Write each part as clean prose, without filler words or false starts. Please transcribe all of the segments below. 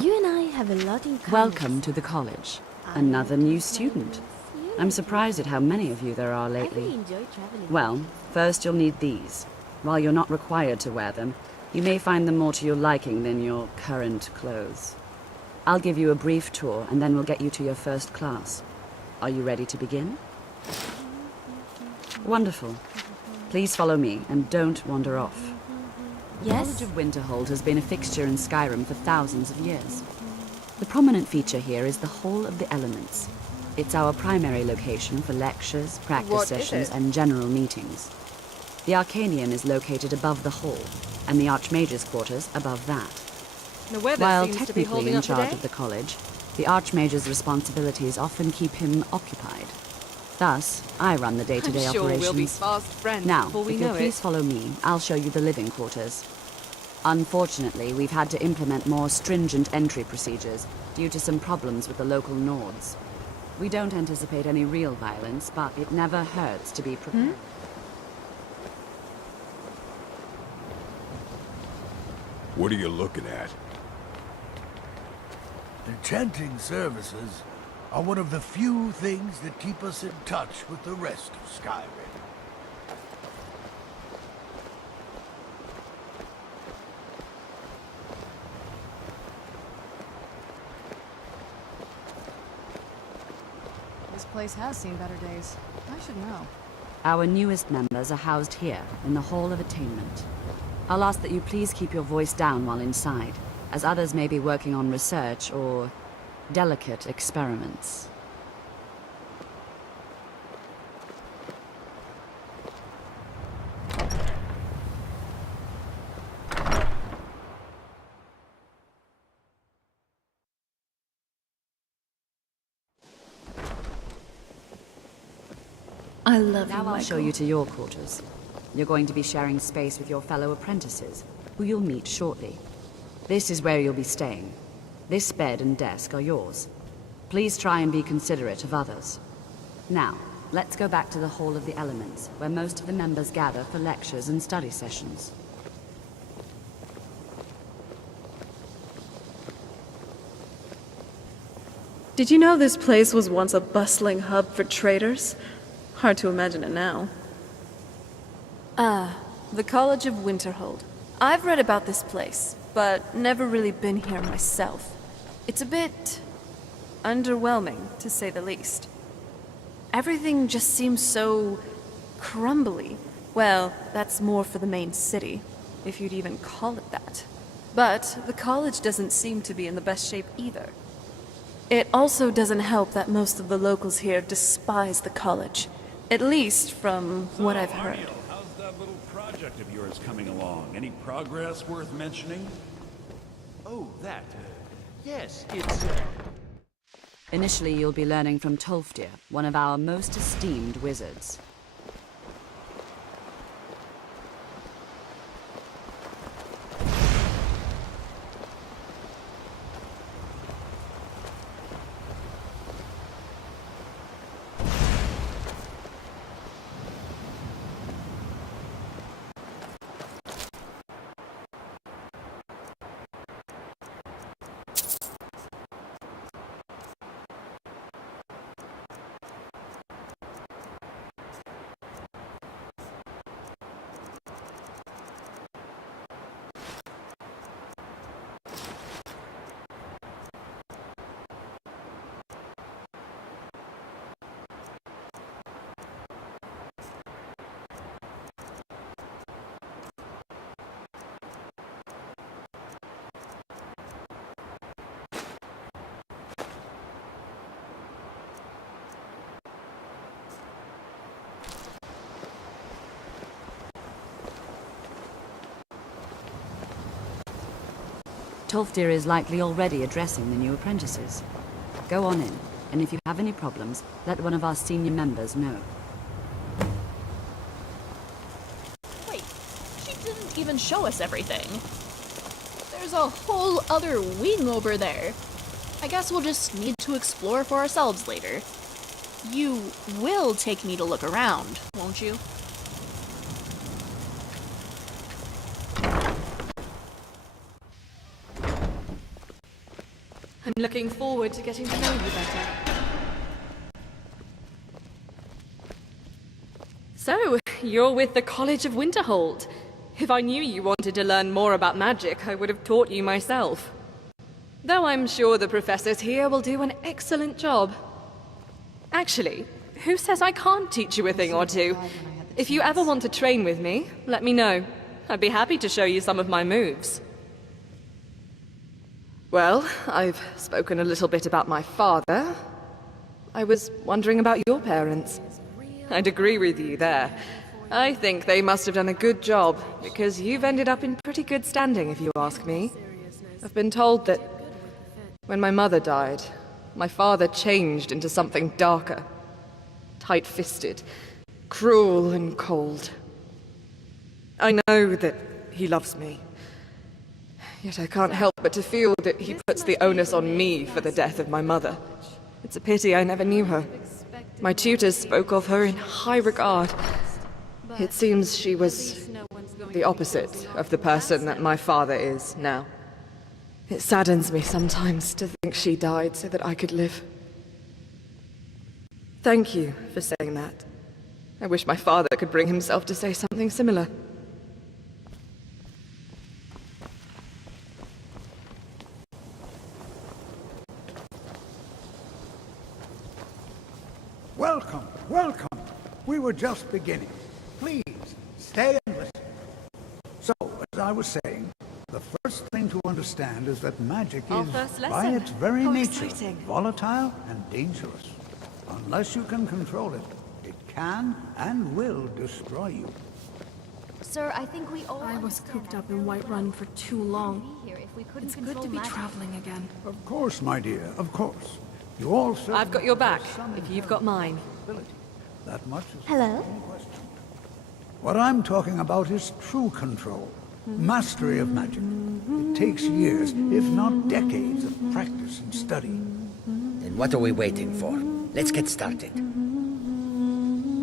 You and I have a lot in common. Welcome to the college. Another new student. I'm surprised at how many of you there are I lately. really enjoy traveling. Well, first you'll need these. While you're not required to wear them, you may find them more to your liking than your current clothes. I'll give you a brief tour and then we'll get you to your first class. Are you ready to begin? Wonderful. Please follow me and don't wander off. The Yes? College of Winterhold has been a fixture in Skyrim for thousands of years. The prominent feature here is the Hall of the Elements. It's our primary location for lectures, practice sessions, and general meetings. The Arcanium is located above the hall, and the Archmage's quarters above that. The weather While seems to be technically holding in up charge today. of the college, the Archmage's responsibilities often keep him occupied. Thus, I run the day-to-day I'm sure operations. we'll be fast friends Now, before we if you'll know please it. follow me, I'll show you the living quarters. Unfortunately, we've had to implement more stringent entry procedures due to some problems with the local Nords. We don't anticipate any real violence, but it never hurts to be prepared. What are you looking at? The chanting services are one of the few things that keep us in touch with the rest of Skyrim. This place has seen better days. I should know. Our newest members are housed here, in the Hall of Attainment. I'll ask that you please keep your voice down while inside, as others may be working on research or delicate experiments. I love Now I'll show you to your quarters. You're going to be sharing space with your fellow apprentices, who you'll meet shortly. This is where you'll be staying. This bed and desk are yours. Please try and be considerate of others. Now, let's go back to the Hall of the Elements, where most of the members gather for lectures and study sessions. Did you know this place was once a bustling hub for traders? Hard to imagine it now. The College of Winterhold. I've read about this place, but never really been here myself. It's a bit underwhelming, to say the least. Everything just seems so crumbly. Well, that's more for the main city, if you'd even call it that. But the college doesn't seem to be in the best shape either. It also doesn't help that most of the locals here despise the college, at least from what I've heard. Ariel, how's that little project of yours coming along? Any progress worth mentioning? Oh, that. Yes, it's. Initially, you'll be learning from Tolfdir, one of our most esteemed wizards. Tolfdir is likely already addressing the new apprentices. Go on in, and if you have any problems, let one of our senior members know. Wait, she didn't even show us everything. There's a whole other wing over there. I guess we'll just need to explore for ourselves later. You will take me to look around, won't you? Looking forward to getting to know you better. So, you're with the College of Winterhold. If I knew you wanted to learn more about magic, I would have taught you myself. Though I'm sure the professors here will do an excellent job. Actually, who says I can't teach you a thing or two? If you ever want to train with me, let me know. I'd be happy to show you some of my moves. Well, I've spoken a little bit about my father. I was wondering about your parents. I'd agree with you there. I think they must have done a good job, because you've ended up in pretty good standing, if you ask me. I've been told that when my mother died, my father changed into something darker. Tight-fisted, cruel and cold. I know that he loves me. Yet I can't help but to feel that he puts the onus on me for the death of my mother. It's a pity I never knew her. My tutors spoke of her in high regard. It seems she was the opposite of the person that my father is now. It saddens me sometimes to think she died so that I could live. Thank you for saying that. I wish my father could bring himself to say something similar. Welcome, welcome. We were just beginning. Please, stay and listen. So, as I was saying, the first thing to understand is that magic Our is, first by lesson. its very How nature, exciting. volatile and dangerous. Unless you can control it, it can and will destroy you. Sir, I think we all I was cooped up in Whiterun for too long. It's good to be traveling again. Of course, my dear, of course. You all I've got your back, if you've got mine. That much is Hello? no question. What I'm talking about is true control, mastery of magic. It takes years, if not decades, of practice and study. Then what are we waiting for? Let's get started.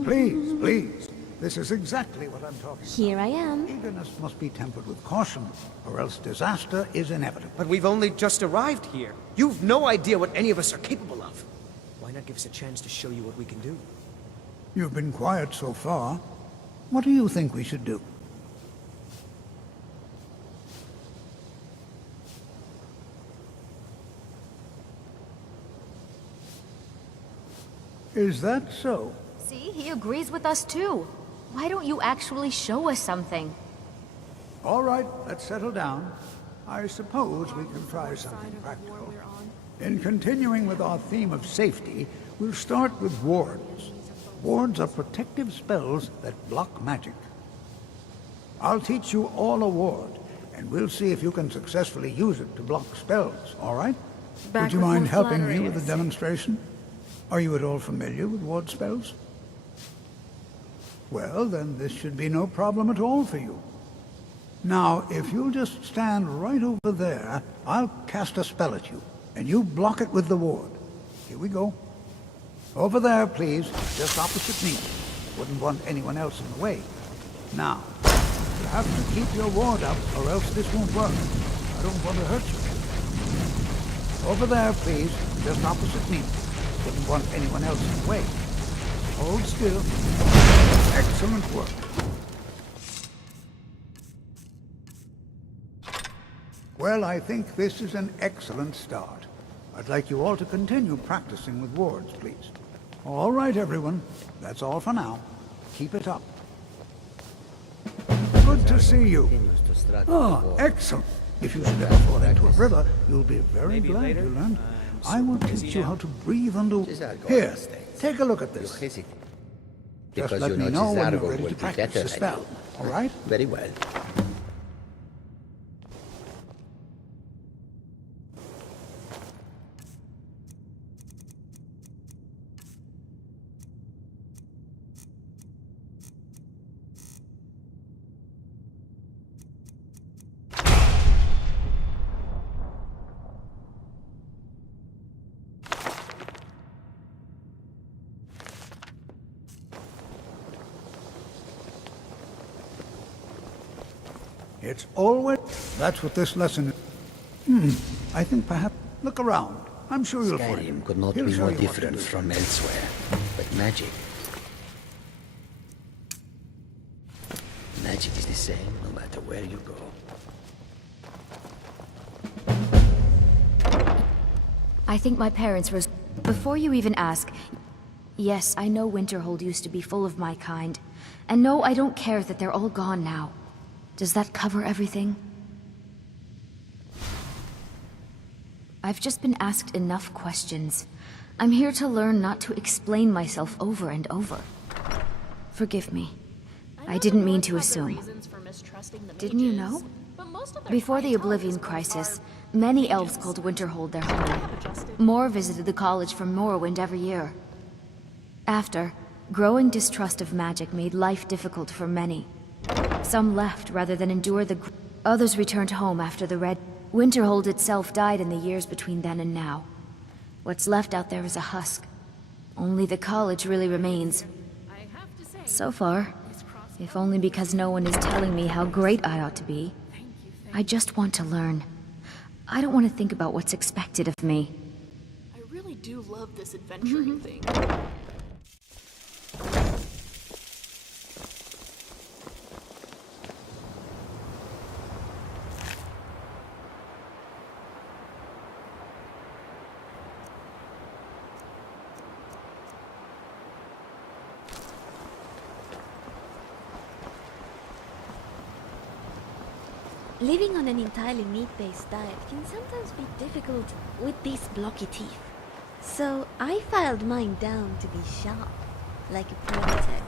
Please, please. This is exactly what I'm talking about. Here I am. Eagerness must be tempered with caution, or else disaster is inevitable. But we've only just arrived here. You've no idea what any of us are capable of. Why not give us a chance to show you what we can do? You've been quiet so far. What do you think we should do? Is that so? See, he agrees with us too. Why don't you actually show us something? All right, let's settle down. I suppose we can try something practical. In continuing with our theme of safety, we'll start with wards. Wards are protective spells that block magic. I'll teach you all a ward, and we'll see if you can successfully use it to block spells, all right? Would you mind helping me with the demonstration? Are you at all familiar with ward spells? Well, then this should be no problem at all for you. Now, if you'll just stand right over there, I'll cast a spell at you, and you block it with the ward. Here we go. Over there, please, just opposite me. Wouldn't want anyone else in the way. Now, you have to keep your ward up, or else this won't work. I don't want to hurt you. Over there, please, just opposite me. Wouldn't want anyone else in the way. Hold still. Excellent work. Well, I think this is an excellent start. I'd like you all to continue practicing with wards, please. All right, everyone. That's all for now. Keep it up. Good to see you. Ah, excellent. If you should ever fall into a river, you'll be very glad you learned. I will teach you how to breathe under... Here, take a look at this. Just let me know when you're ready to practice the spell, all right? Very well. It's always... That's what this lesson is. I think perhaps... Look around. I'm sure you'll find him. Skyrim could not He'll be show more you what to different do. from elsewhere. But magic... Magic is the same no matter where you go. I think my parents were... Before you even ask... Yes, I know Winterhold used to be full of my kind. And no, I don't care that they're all gone now. Does that cover everything? I've just been asked enough questions. I'm here to learn not to explain myself over and over. Forgive me. I didn't mean to assume. Didn't you know? Before the Oblivion Crisis, many elves called Winterhold their home. More visited the college from Morrowind every year. After, growing distrust of magic made life difficult for many. Some left rather than endure the... Others returned home after the Red... Winterhold itself died in the years between then and now. What's left out there is a husk. Only the college really remains. So far. If only because no one is telling me how great I ought to be. I just want to learn. I don't want to think about what's expected of me. I really do love this adventuring thing. Living on an entirely meat-based diet can sometimes be difficult with these blocky teeth. So I filed mine down to be sharp, like a predator.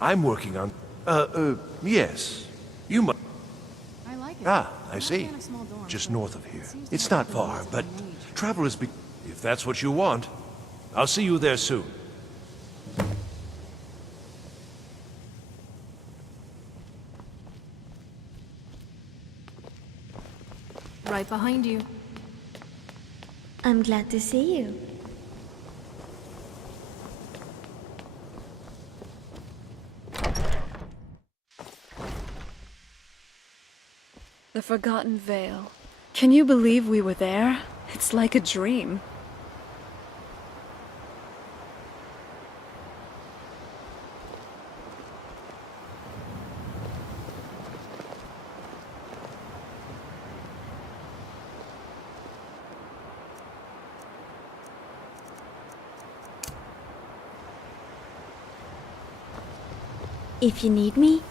I'm working on... yes. You must... I like it. Ah, I see. Just north of here. It's not far, but travel is be... If that's what you want, I'll see you there soon. Right behind you. I'm glad to see you. The Forgotten Vale. Can you believe we were there? It's like a dream. If you need me,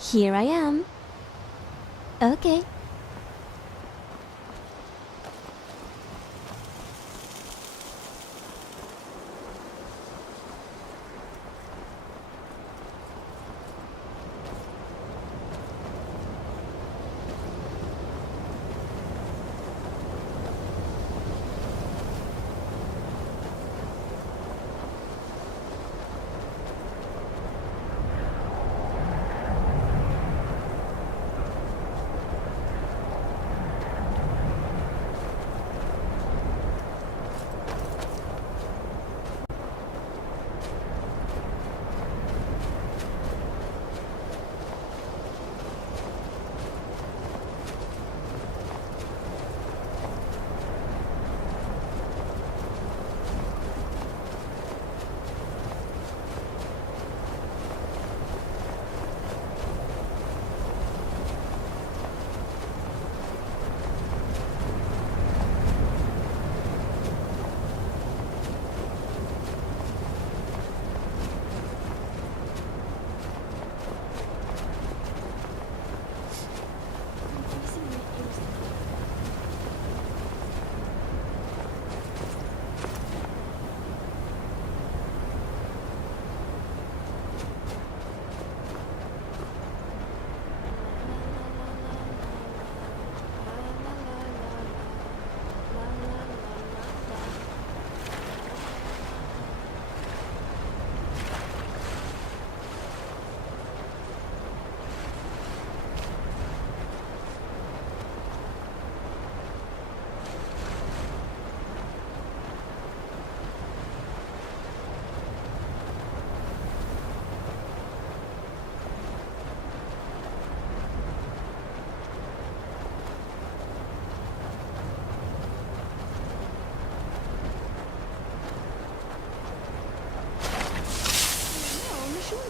here I am. Okay.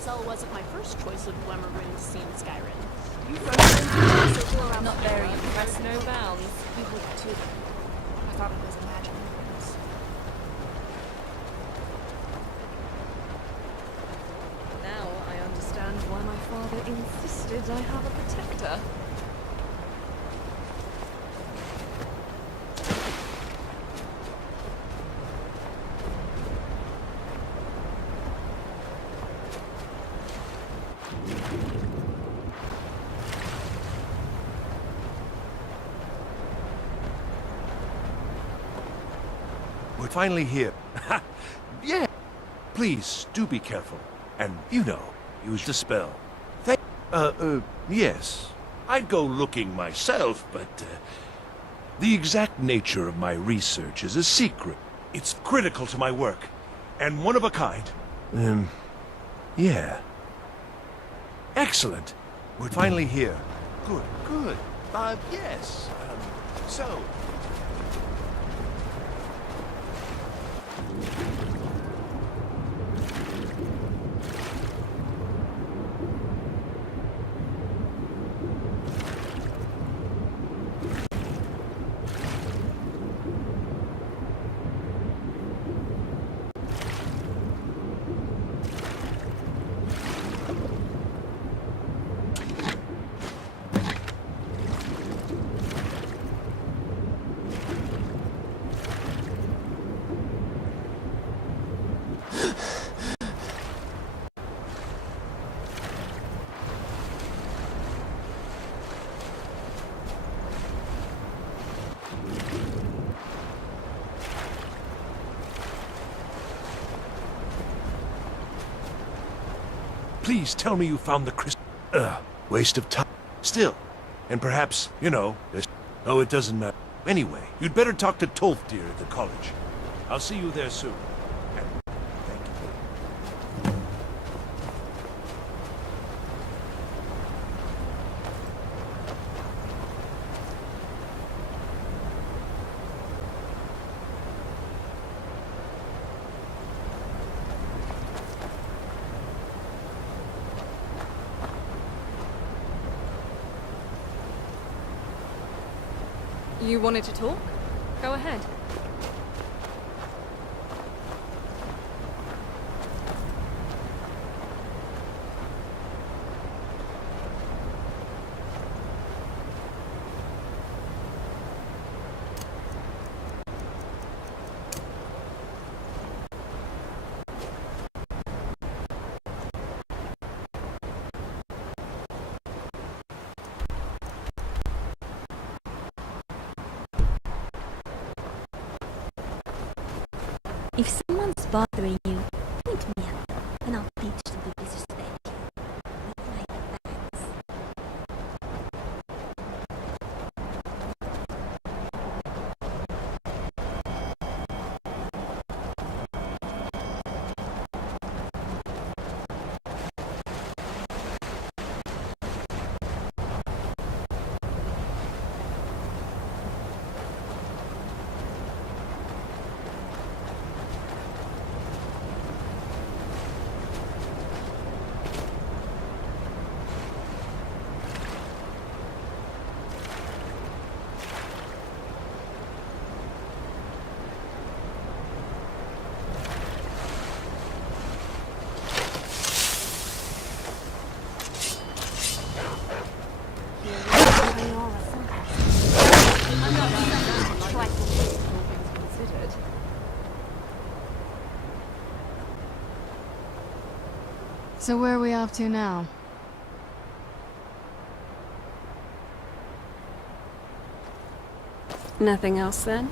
cell wasn't my first choice of Dwemer rooms seen in Skyrim. Not very impressive. No bounds. You would too. I thought it was imaginary rooms. Now I understand why my father insisted I have a protector. We're finally here. Yeah. Please, do be careful. And, you know, use the spell. Yes. I'd go looking myself, but, the exact nature of my research is a secret. It's critical to my work. And one of a kind. Yeah. Excellent. We're finally here. Good, good. Yes. So... Please tell me you found the crystal. Waste of time. Still. And perhaps, you know, this... Oh, it doesn't matter. Anyway, you'd better talk to Tolfdir at the college. I'll see you there soon. And thank you. You wanted to talk? Go ahead. If someone's bothering you, point me at them, and I'll teach them to disrespect you. With my thanks. So where are we off to now? Nothing else then?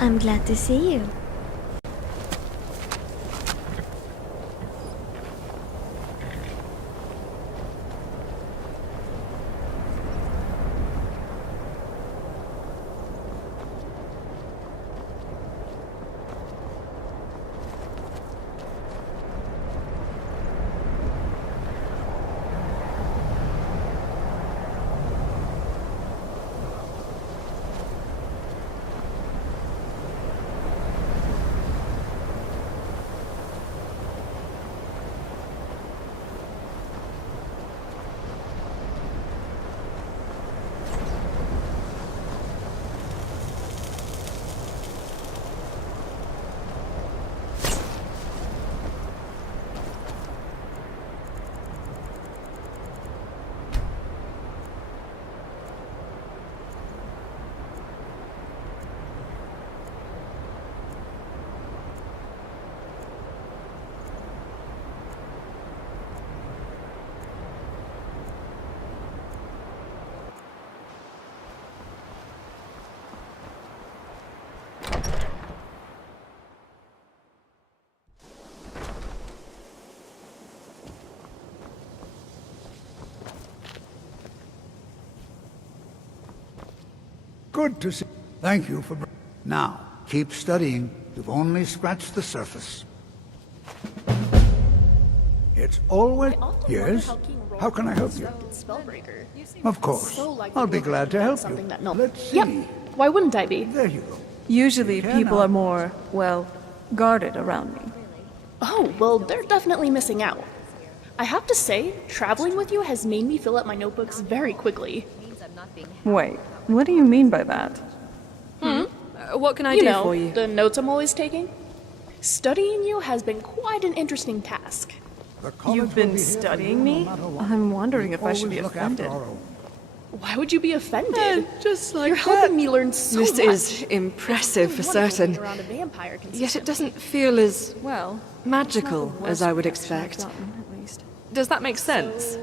I'm glad to see you. Good to see. Thank you for... Now, keep studying. You've only scratched the surface. It's always... Yes? How can I help you? Spellbreaker. Of course. I'll be glad to help you. Let's see. Yep. Why wouldn't I be? There you go. Usually people are more, well, guarded around me. Oh, well, they're definitely missing out. I have to say, traveling with you has made me fill up my notebooks very quickly. Wait, what do you mean by that? What can I do for you? The notes I'm always taking? Studying you has been quite an interesting task. You've been studying me? I'm wondering if I should be offended. Why would you be offended? Just like You're helping me learn so much. This is impressive for certain. Yet it doesn't feel as, Well, magical as I would expect. At least. Does that make sense?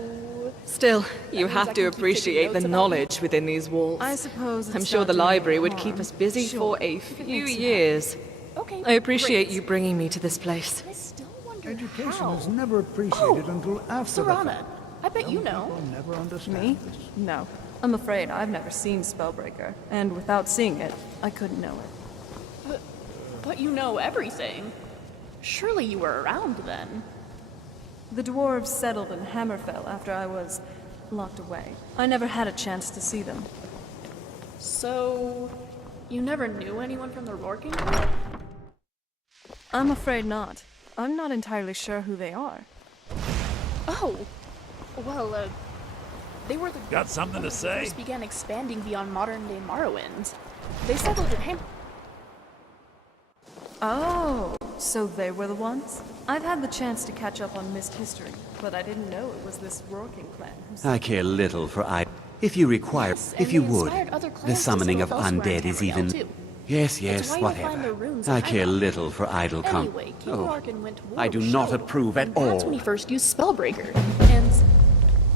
Still, you have to appreciate the knowledge within these walls. I suppose I'm sure the library would keep us busy for a few years. Okay, I appreciate great. you bringing me to this place. I still wonder Education how. is never appreciated until after the Sarana, fact. I bet you Some know. people never understand Me? this. No. I'm afraid I've never seen Spellbreaker, and without seeing it, I couldn't know it. But you know everything. Surely you were around then. The dwarves settled in Hammerfell after I was locked away. I never had a chance to see them. So, you never knew anyone from the Rorking Group? I'm afraid not. I'm not entirely sure who they are. Oh, well, they were the Got something to say? first began expanding beyond modern-day Morrowind. They settled in Oh, so they were the ones? I've had the chance to catch up on missed history, but I didn't know it was this Rorking clan who... I care little for If you require, if you would, the summoning of undead is even... Yes, It's why you'll find whatever. the runes I in care Icon. little for idle Anyway, King Oh, Larkin went to war I do with not Shadow, approve at and that's when all. he first used Spellbreaker. And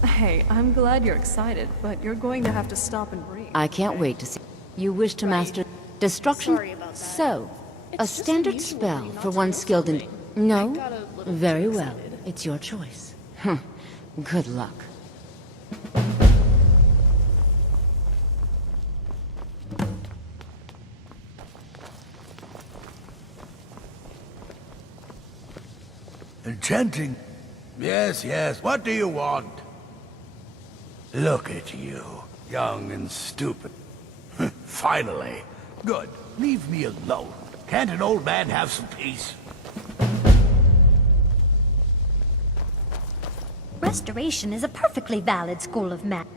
Hey, I'm glad you're excited, but you're going to have to stop and breathe. I can't wait to see. You wish to master destruction? Sorry about that. So, a It's just standard unusual spell for you not for to one know skilled in... something. No? I got a little Very too well. excited. It's your choice. Good luck. Enchanting. Yes, yes. What do you want? Look at you, young and stupid. Finally. Good. Leave me alone. Can't an old man have some peace? Restoration is a perfectly valid school of magic.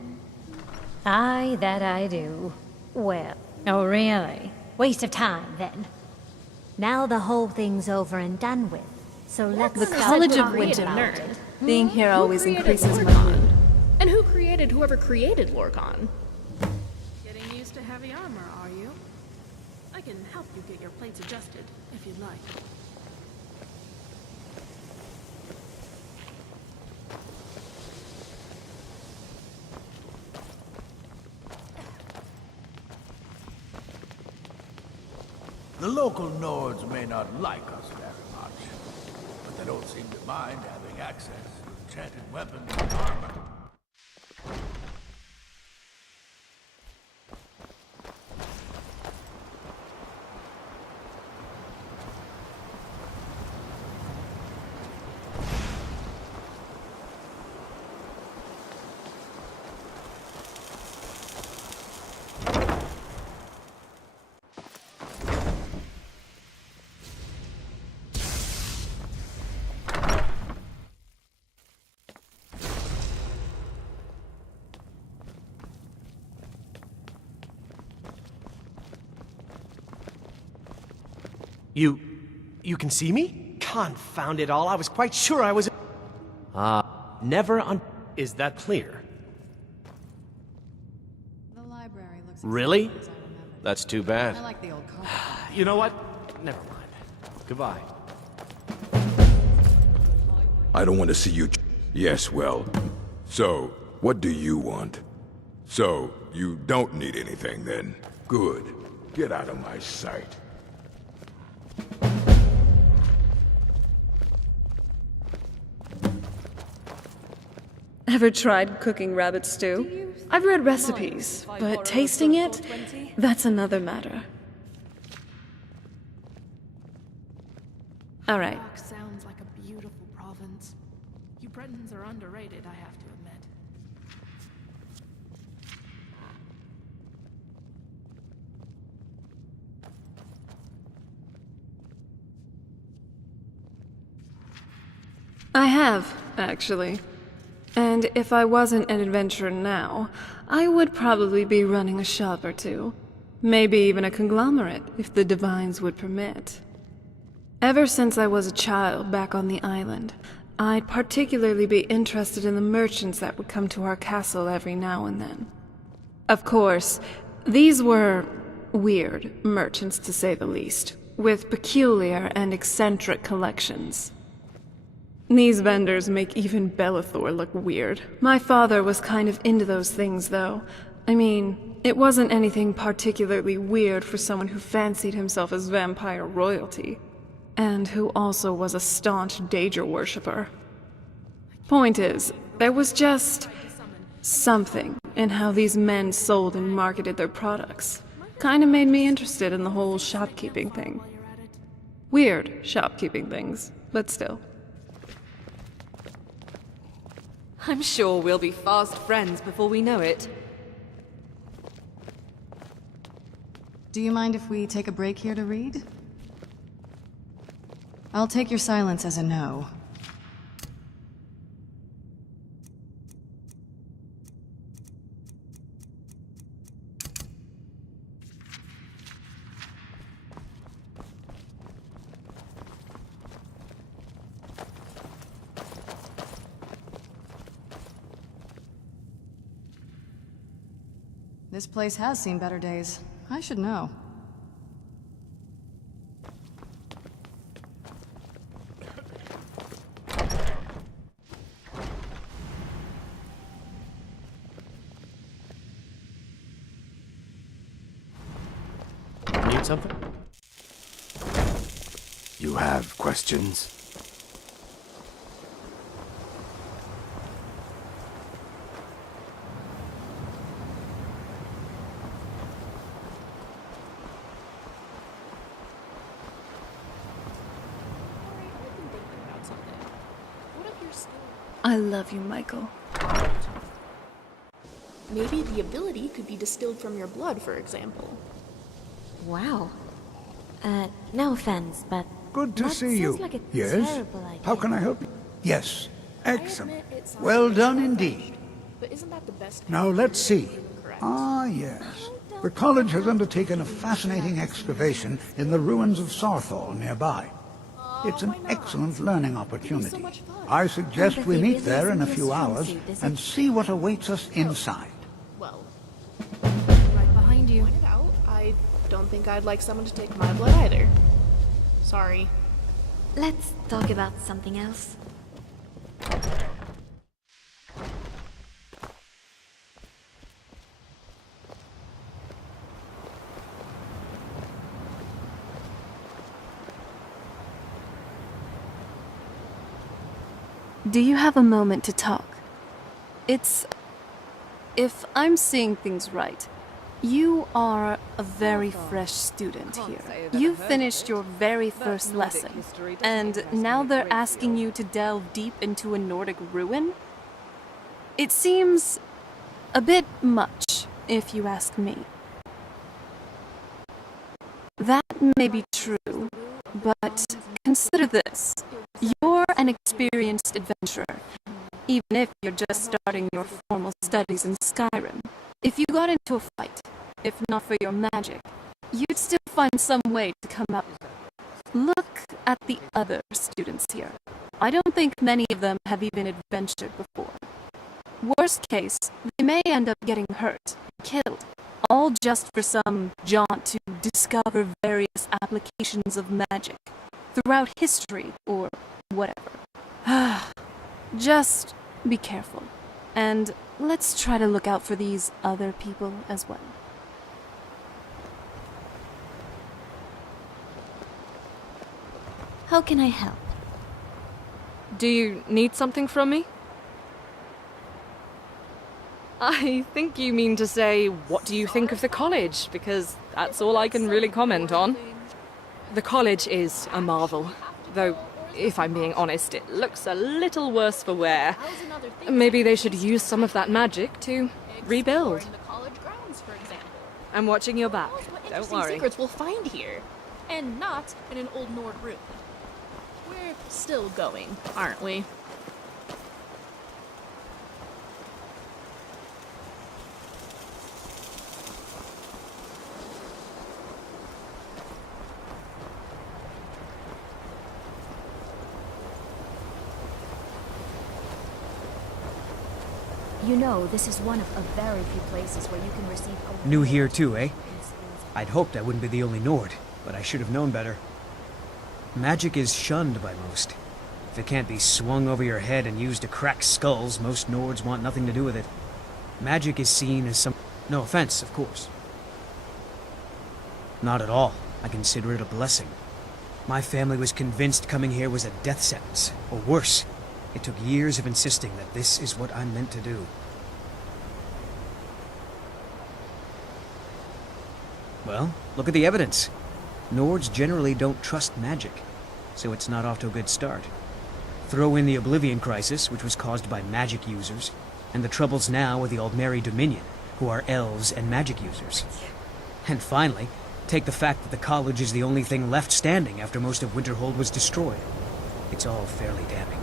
Aye, that I do. Well, oh really? Waste of time, then. Now the whole thing's over and done with. So let's... The College of Winter nerd. Being here Who always created increases my Lorcan? mood. And who created whoever created Lorcan? Getting used to heavy armor, are you? I can help you get your plates adjusted, if you'd like. The local Nords may not like us very much, but they don't seem to mind having access to enchanted weapons and armor. You can see me? Confound it all, I was quite sure I was... never on... Is that clear? The library looks Really? That's too bad. I like the old car. You know what? Never mind. Goodbye. I don't want to see you. Yes, well. So, what do you want? So, you don't need anything then? Good. Get out of my sight. Ever tried cooking rabbit stew? I've read recipes, but tasting it, that's another matter. All right. Sounds like a beautiful province. You Bretons are underrated, I have to admit. I have, actually. And if I wasn't an adventurer now, I would probably be running a shop or two. Maybe even a conglomerate, if the divines would permit. Ever since I was a child back on the island, I'd particularly be interested in the merchants that would come to our castle every now and then. Of course, these were weird merchants, to say the least, with peculiar and eccentric collections. These vendors make even Bellathor look weird. My father was kind of into those things, though. I mean, it wasn't anything particularly weird for someone who fancied himself as vampire royalty, and who also was a staunch Daedra worshipper. Point is, there was just something in how these men sold and marketed their products. Kinda made me interested in the whole shopkeeping thing. Weird shopkeeping things, but still. I'm sure we'll be fast friends before we know it. Do you mind if we take a break here to read? I'll take your silence as a no. This place has seen better days. I should know. Need something? You have questions? I love you, Michael. Maybe the ability could be distilled from your blood, for example. Wow. No offense, but Good to that see you. sounds like a Yes? terrible idea. How can I help you? Yes. Excellent. admit it sounds Well like done a bad indeed. idea, but isn't that the best Now kind let's of see. correct? Ah, yes. The college has undertaken a fascinating excavation in the ruins of Sarthal nearby. It's an excellent learning opportunity. I suggest we meet there in a few hours and see what awaits us inside. Well, Right behind you. pointed out, I don't think I'd like someone to take my blood either. Sorry. Let's talk about something else. Do you have a moment to talk? If I'm seeing things right, you are a very fresh student here. You finished your very first lesson, and now they're asking you to delve deep into a Nordic ruin? It seems a bit much, if you ask me. That may be true, but consider this. You're an experienced adventurer, even if you're just starting your formal studies in Skyrim. If you got into a fight, if not for your magic, you'd still find some way to come out. Look at the other students here. I don't think many of them have even adventured before. Worst case, they may end up getting hurt, killed, all just for some jaunt to discover various applications of magic throughout history or whatever. Just be careful, and let's try to look out for these other people as well. How can I help? Do you need something from me? I think you mean to say, what do you think of the college? Because that's all I can really comment on. The college is a marvel, though, if I'm being honest, it looks a little worse for wear. Maybe they should use some of that magic to rebuild. I'm watching your back, don't worry. Secrets we'll find here, and not in an old Nord room. We're still going, aren't we? You know, this is one of a very few places where you can receive a... New here too, eh? I'd hoped I wouldn't be the only Nord, but I should have known better. Magic is shunned by most. If it can't be swung over your head and used to crack skulls, most Nords want nothing to do with it. Magic is seen as some... No offense, of course. Not at all. I consider it a blessing. My family was convinced coming here was a death sentence, or worse. It took years of insisting that this is what I'm meant to do. Well, look at the evidence. Nords generally don't trust magic, so it's not off to a good start. Throw in the Oblivion Crisis, which was caused by magic users, and the troubles now with the Aldmeri Dominion, who are elves and magic users. And finally, take the fact that the college is the only thing left standing after most of Winterhold was destroyed. It's all fairly damning.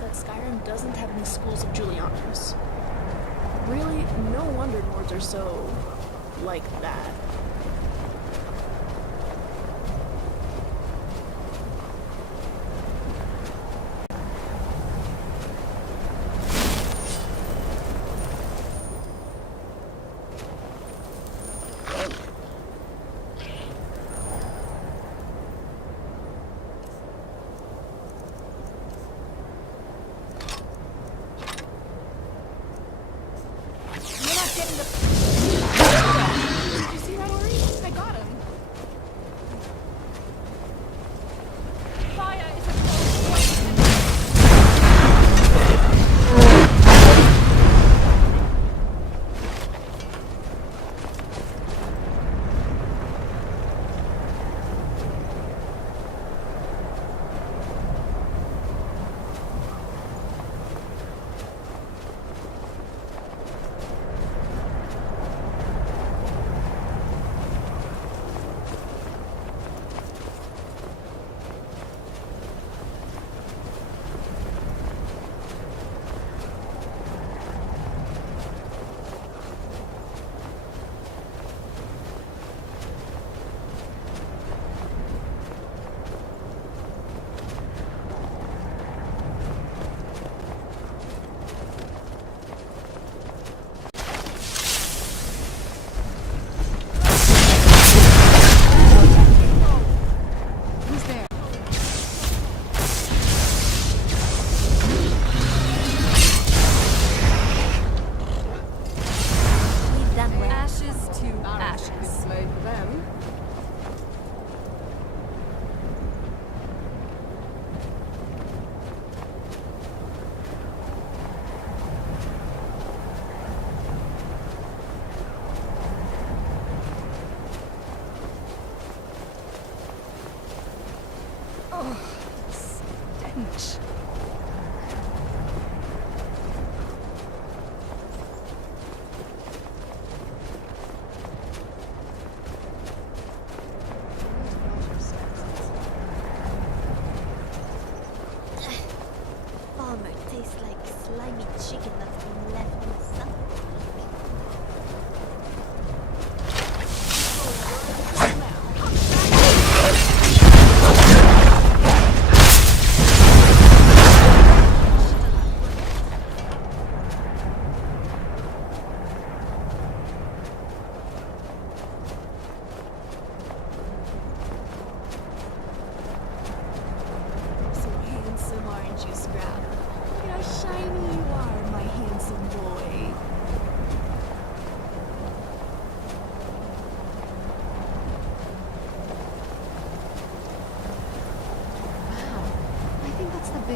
That Skyrim doesn't have any schools of Julianers. Really, no wonder Nords are so... like that. Oh, stench.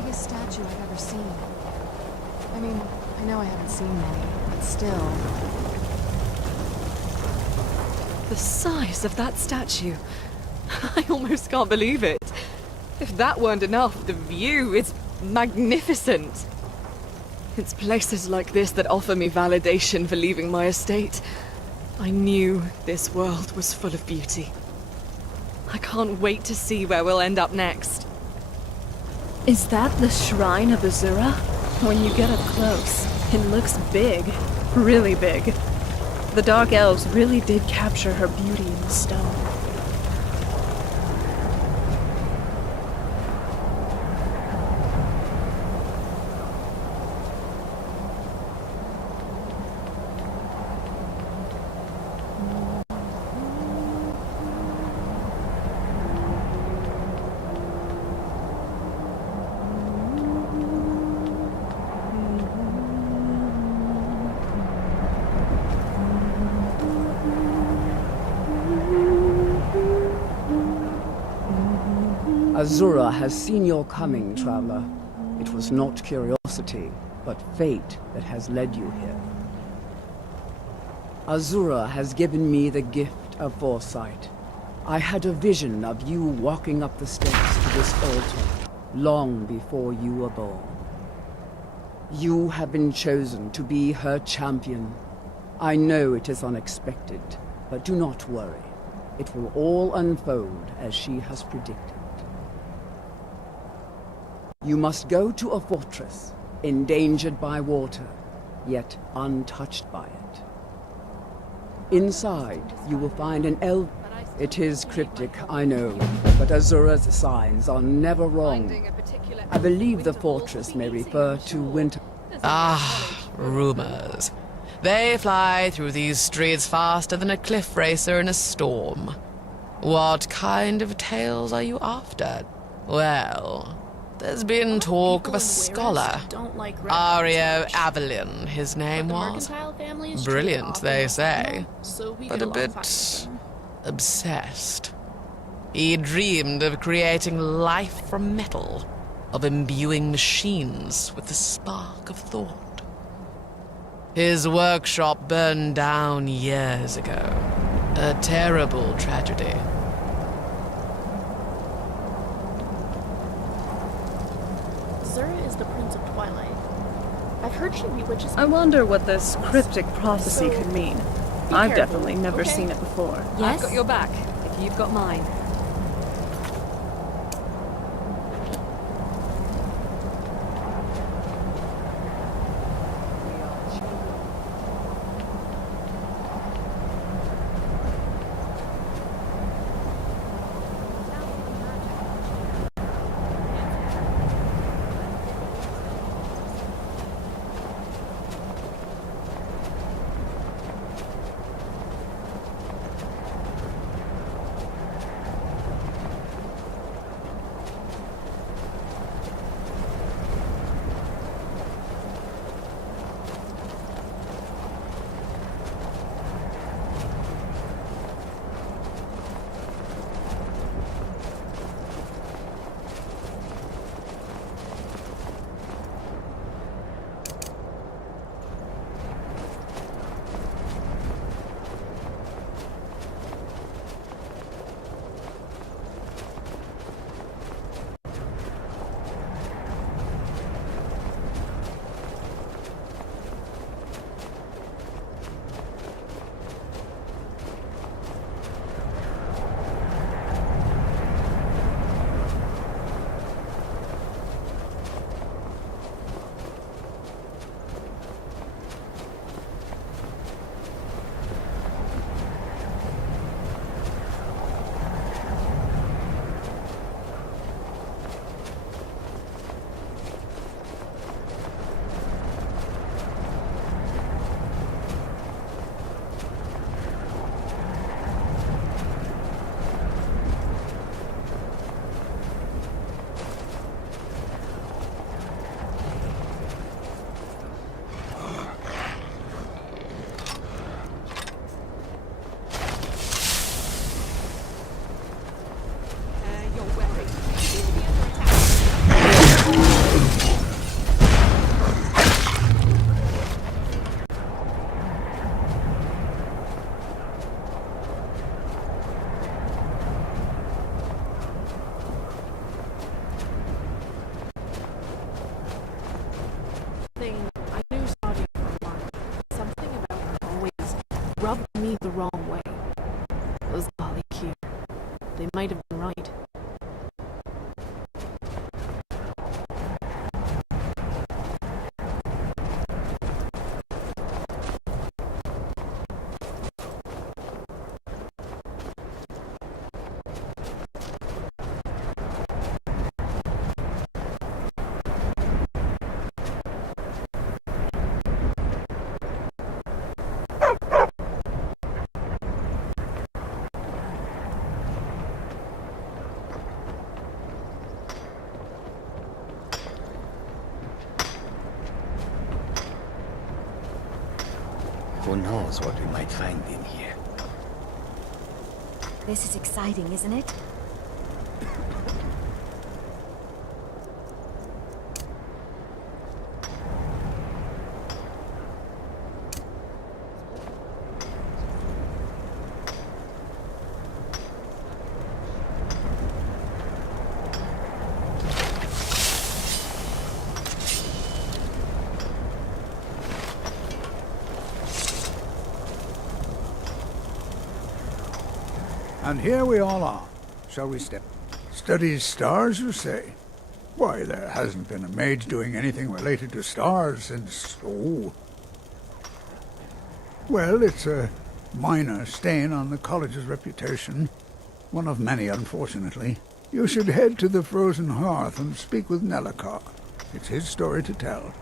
biggest statue I've ever seen. I mean, I know I haven't seen many, but still. The size of that statue. I almost can't believe it. If that weren't enough, the view is magnificent. It's places like this that offer me validation for leaving my estate. I knew this world was full of beauty. I can't wait to see where we'll end up next. Is that the Shrine of Azura? When you get up close, it looks big. Really big. The Dark Elves really did capture her beauty in the stone. Azura has seen your coming, traveler. It was not curiosity, but fate that has led you here. Azura has given me the gift of foresight. I had a vision of you walking up the steps to this altar, long before you were born. You have been chosen to be her champion. I know it is unexpected, but do not worry. It will all unfold as she has predicted. You must go to a fortress, endangered by water, yet untouched by it. Inside, you will find an elf. It is cryptic, I know, but Azura's signs are never wrong. I believe the fortress may refer to winter. Ah, rumors. They fly through these streets faster than a cliff racer in a storm. What kind of tales are you after? Well, there's been talk of a scholar. Ario Avalon, his name was. Brilliant, they say, but a bit obsessed. He dreamed of creating life from metal, of imbuing machines with the spark of thought. His workshop burned down years ago. A terrible tragedy. Zura is the Prince of Twilight. I've heard she bewitches. I wonder what this cryptic prophecy could mean. I've definitely never seen it before. I've got your back, if you've got mine. night. Who knows what we might find in here? This is exciting, isn't it? And here we all are. Shall we step? Study stars, you say? Why, there hasn't been a mage doing anything related to stars since... oh. Well, it's a minor stain on the college's reputation. One of many, unfortunately. You should head to the Frozen Hearth and speak with Nellikar. It's his story to tell,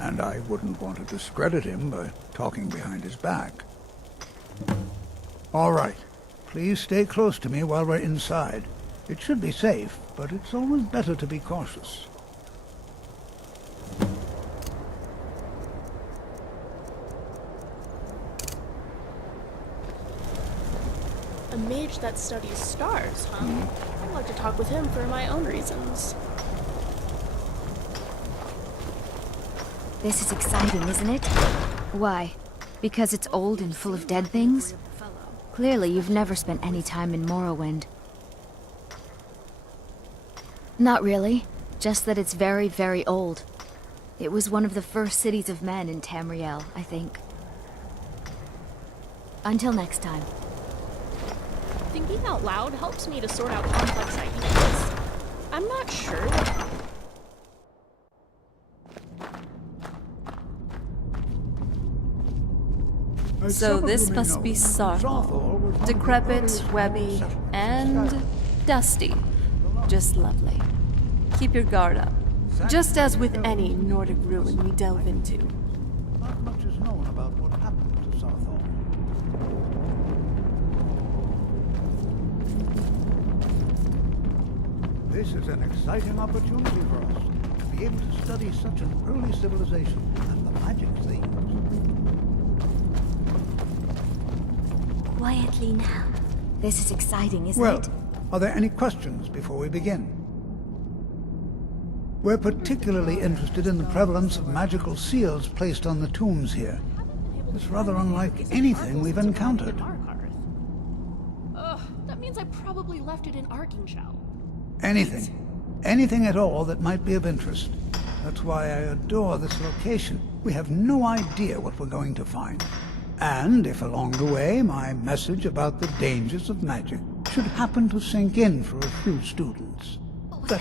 and I wouldn't want to discredit him by talking behind his back. All right. Please stay close to me while we're inside. It should be safe, but it's always better to be cautious. A mage that studies stars, huh? I'd like to talk with him for my own reasons. This is exciting, isn't it? Why? Because it's old and full of dead things? Clearly, you've never spent any time in Morrowind. Not really. Just that it's very, very old. It was one of the first cities of men in Tamriel, I think. Until next time. Thinking out loud helps me to sort out complex ideas. I'm not sure what... So this must be Sarthal. Decrepit, webby, and dusty. Just lovely. Keep your guard up. Just as with any Nordic ruin we delve into. Not much is known about what happened to Sarthal. This is an exciting opportunity for us to be able to study such an early civilization and the magic themes. Quietly now. This is exciting, isn't Well, it? are there any questions before we begin? We're particularly interested in the prevalence of magical seals placed on the tombs here. It's rather unlike anything we've encountered. Ugh, that means I probably left it in Archangel. Anything. Anything at all that might be of interest. That's why I adore this location. We have no idea what we're going to find. And if along the way my message about the dangers of magic should happen to sink in for a few students, that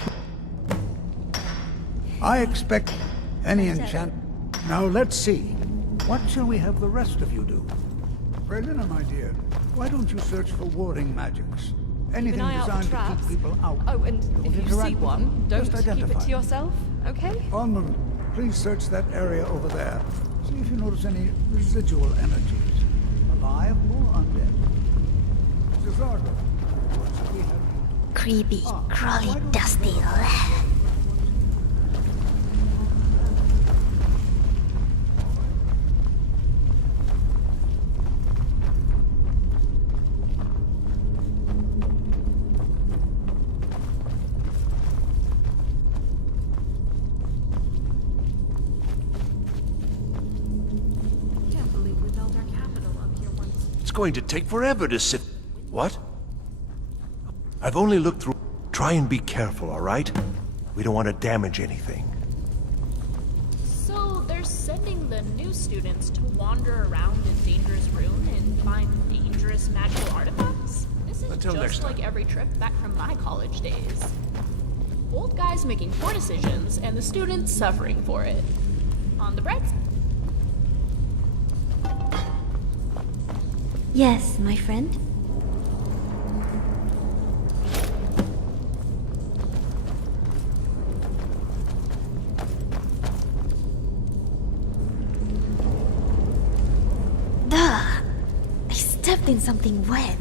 I expect any enchant. Now let's see. What shall we have the rest of you do? Brelina, my dear, why don't you search for warding magics? Anything designed to keep people out. Oh, and if you see one, don't Just keep it identify. to yourself, okay? Onmund, please search that area over there. See if you notice any residual energies, alive or undead. Zazardo, what should we have? Creepy, crawly, dusty lad. It's going to take forever to sift... What? I've only looked through... Try and be careful, all right? We don't want to damage anything. So they're sending the new students to wander around in Dangerous Ruin and find dangerous magical artifacts? This This is Until next just time. like every trip back from my college days. Old guys making poor decisions and the students suffering for it. On the bright side. Yes, my friend. Duh! I stepped in something wet.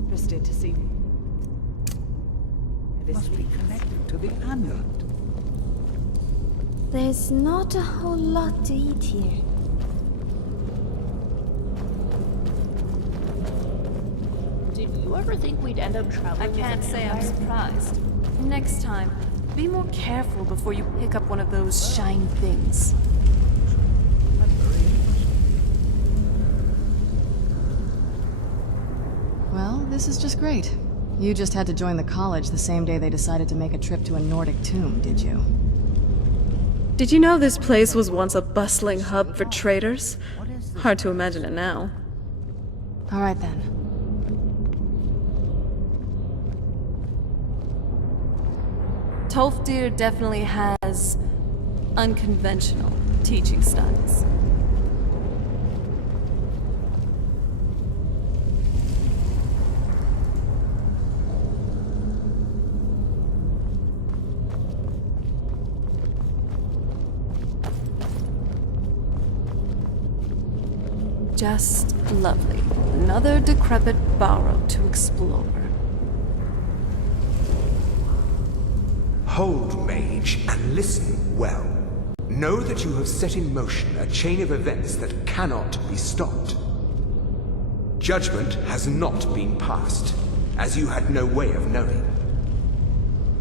Interested to see. Must be connected to the amulet. There's not a whole lot to eat here. Did you ever think we'd end up traveling? I can't say I'm surprised. Next time, be more careful before you pick up one of those shiny things. Well, this is just great. You just had to join the college the same day they decided to make a trip to a Nordic tomb, did you? Did you know this place was once a bustling hub for traders? Hard to imagine it now. All right then. Tolfdir definitely has unconventional teaching styles. Just lovely. Another decrepit burrow to explore. Hold, mage, and listen well. Know that you have set in motion a chain of events that cannot be stopped. Judgment has not been passed, as you had no way of knowing.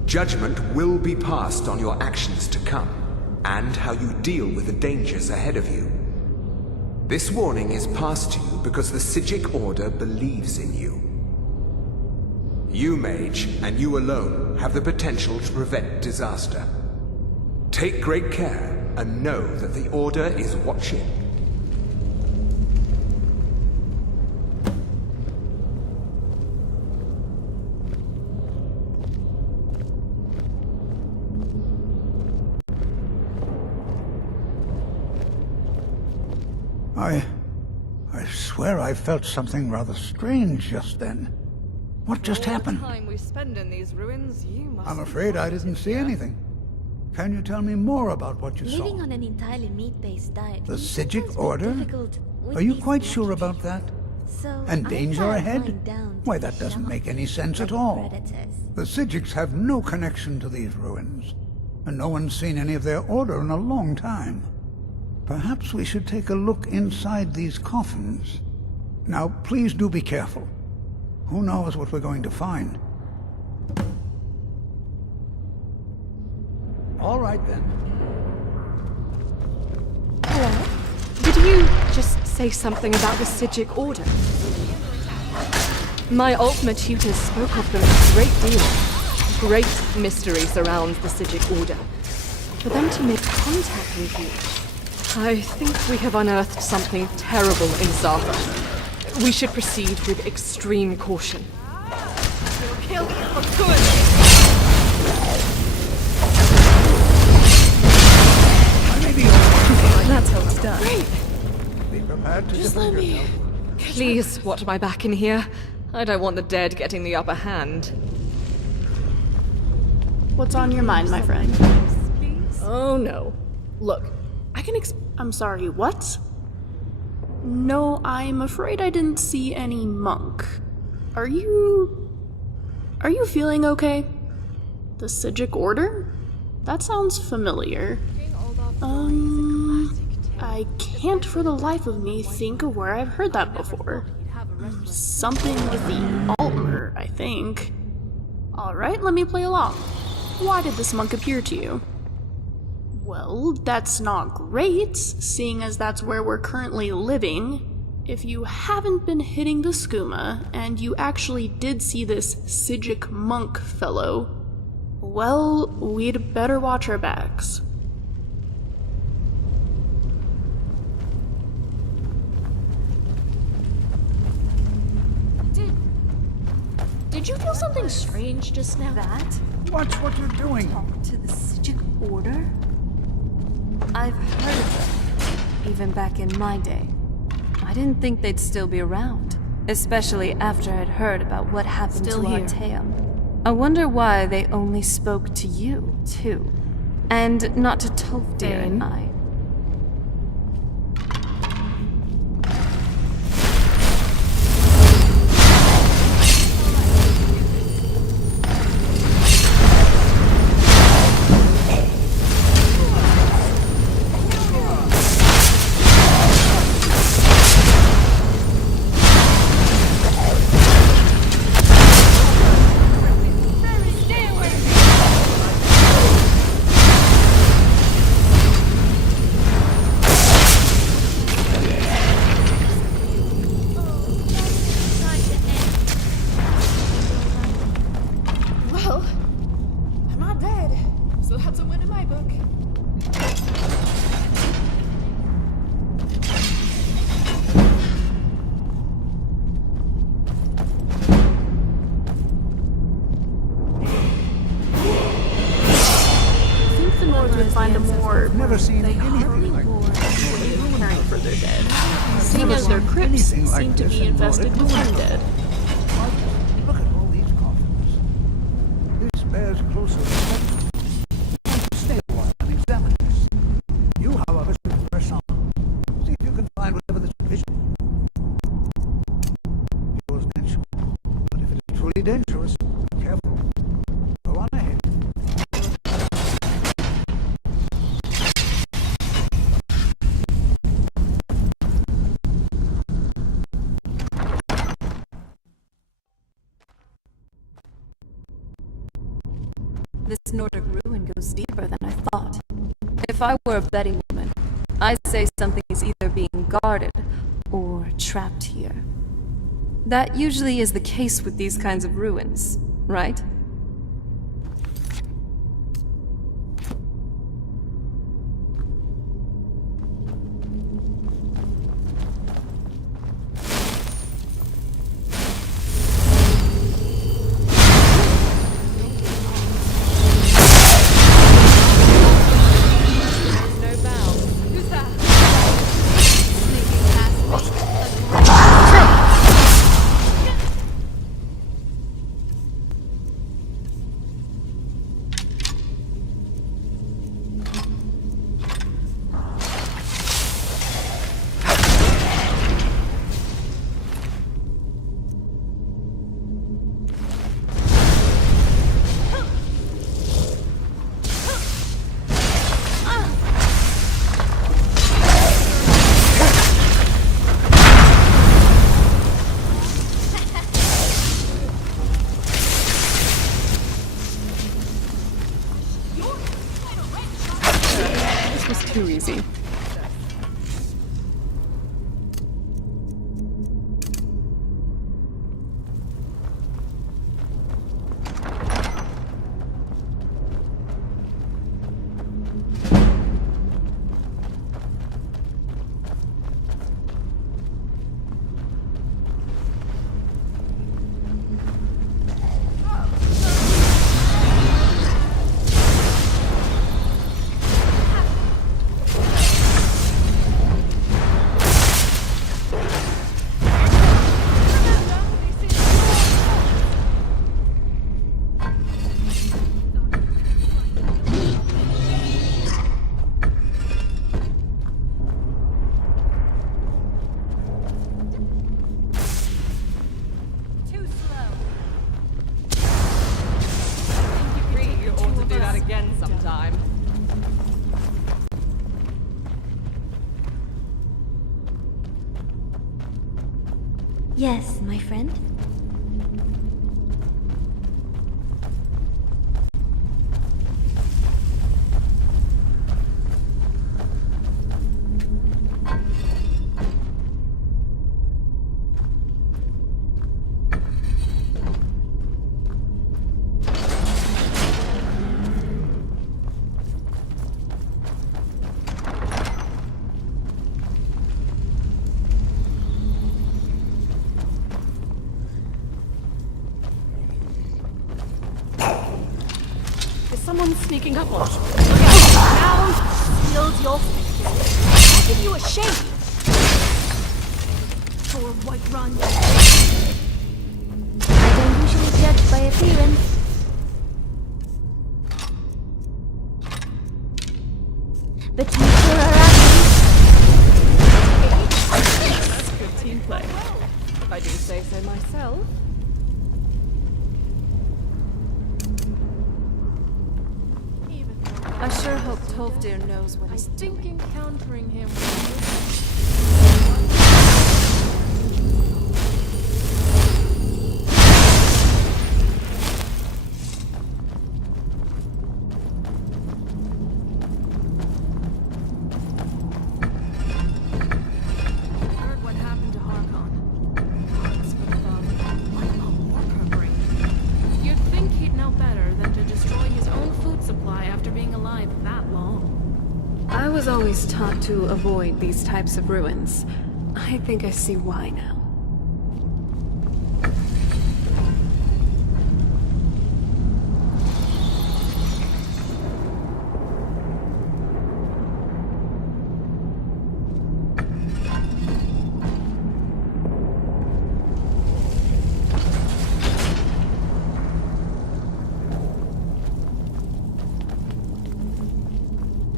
Judgment will be passed on your actions to come, and how you deal with the dangers ahead of you. This warning is passed to you because the Psijic Order believes in you. You, mage, and you alone, have the potential to prevent disaster. Take great care, and know that the Order is watching. I swear I felt something rather strange just then. What just happened? All the time we spend in these ruins, you must. I'm afraid I didn't see anything. Can you tell me more about what you saw? Living on an entirely meat-based diet. The can Psijic sometimes be Order? difficult with Are you these quite blocky sure about teeth. that? So And I danger filed ahead? mine down Why, to that doesn't shop make any sense like at all. predators. The Psijics have no connection to these ruins, and no one's seen any of their order in a long time. Perhaps we should take a look inside these coffins. Now, please do be careful. Who knows what we're going to find? All right, then. Hello? Did you just say something about the Psijic Order? My Ultima tutor spoke of them a great deal. Great mystery surrounds the Psijic Order. For them to make contact with you, I think we have unearthed something terrible in Zartha. We should proceed with extreme caution. We'll kill you for good! That's how it's done. Great! Be prepared to Just defend let me... yourself. Please watch my back in here. I don't want the dead getting the upper hand. What's on your mind, my friend? Oh no. Look, I can I'm sorry, what? No, I'm afraid I didn't see any monk. Are you feeling okay? The Psijic Order? That sounds familiar. I can't for the life of me think of where I've heard that before. something with the Altmer, I think. Alright, let me play along. Why did this monk appear to you? Well, that's not great, seeing as that's where we're currently living. If you haven't been hitting the skooma, and you actually did see this Sijic monk fellow, well, we'd better watch our backs. Did you feel something strange just now? Watch what you're doing. Talk to the Sijic Order? I've heard of them, even back in my day. I didn't think they'd still be around, especially after I'd heard about what happened to our Thu'um. I wonder why they only spoke to you, too, and not to Tolfdir and I. Never seen anything like this. Caring for their dead, seeing as their crypts seem to be infested with undead. Look at all these coffins. This bears closer inspection. Stay a while and examine this. You, however, should press on. See if you can find whatever this vision. Yours mentioned. But if it is truly dangerous, be careful. Go on ahead. This Nordic ruin goes deeper than I thought. If I were a betting woman, I'd say something is either being guarded or trapped here. That usually is the case with these kinds of ruins, right? Too easy. Yes, my friend. Someone's sneaking up on us. Look out! Now, shield your face. I'll give you a shade. For White Run. I don't usually judge by appearance. But you sure are ugly. That's good team play. If I do say so myself. I sure hope Tolfdir knows what he's doing. I think encountering him Heard what happened to Harkon. Hearts for the father. What a worker brain. You'd think he'd know better than to destroy his own food supply after being alive that long. I was always taught to avoid these types of ruins. I think I see why now.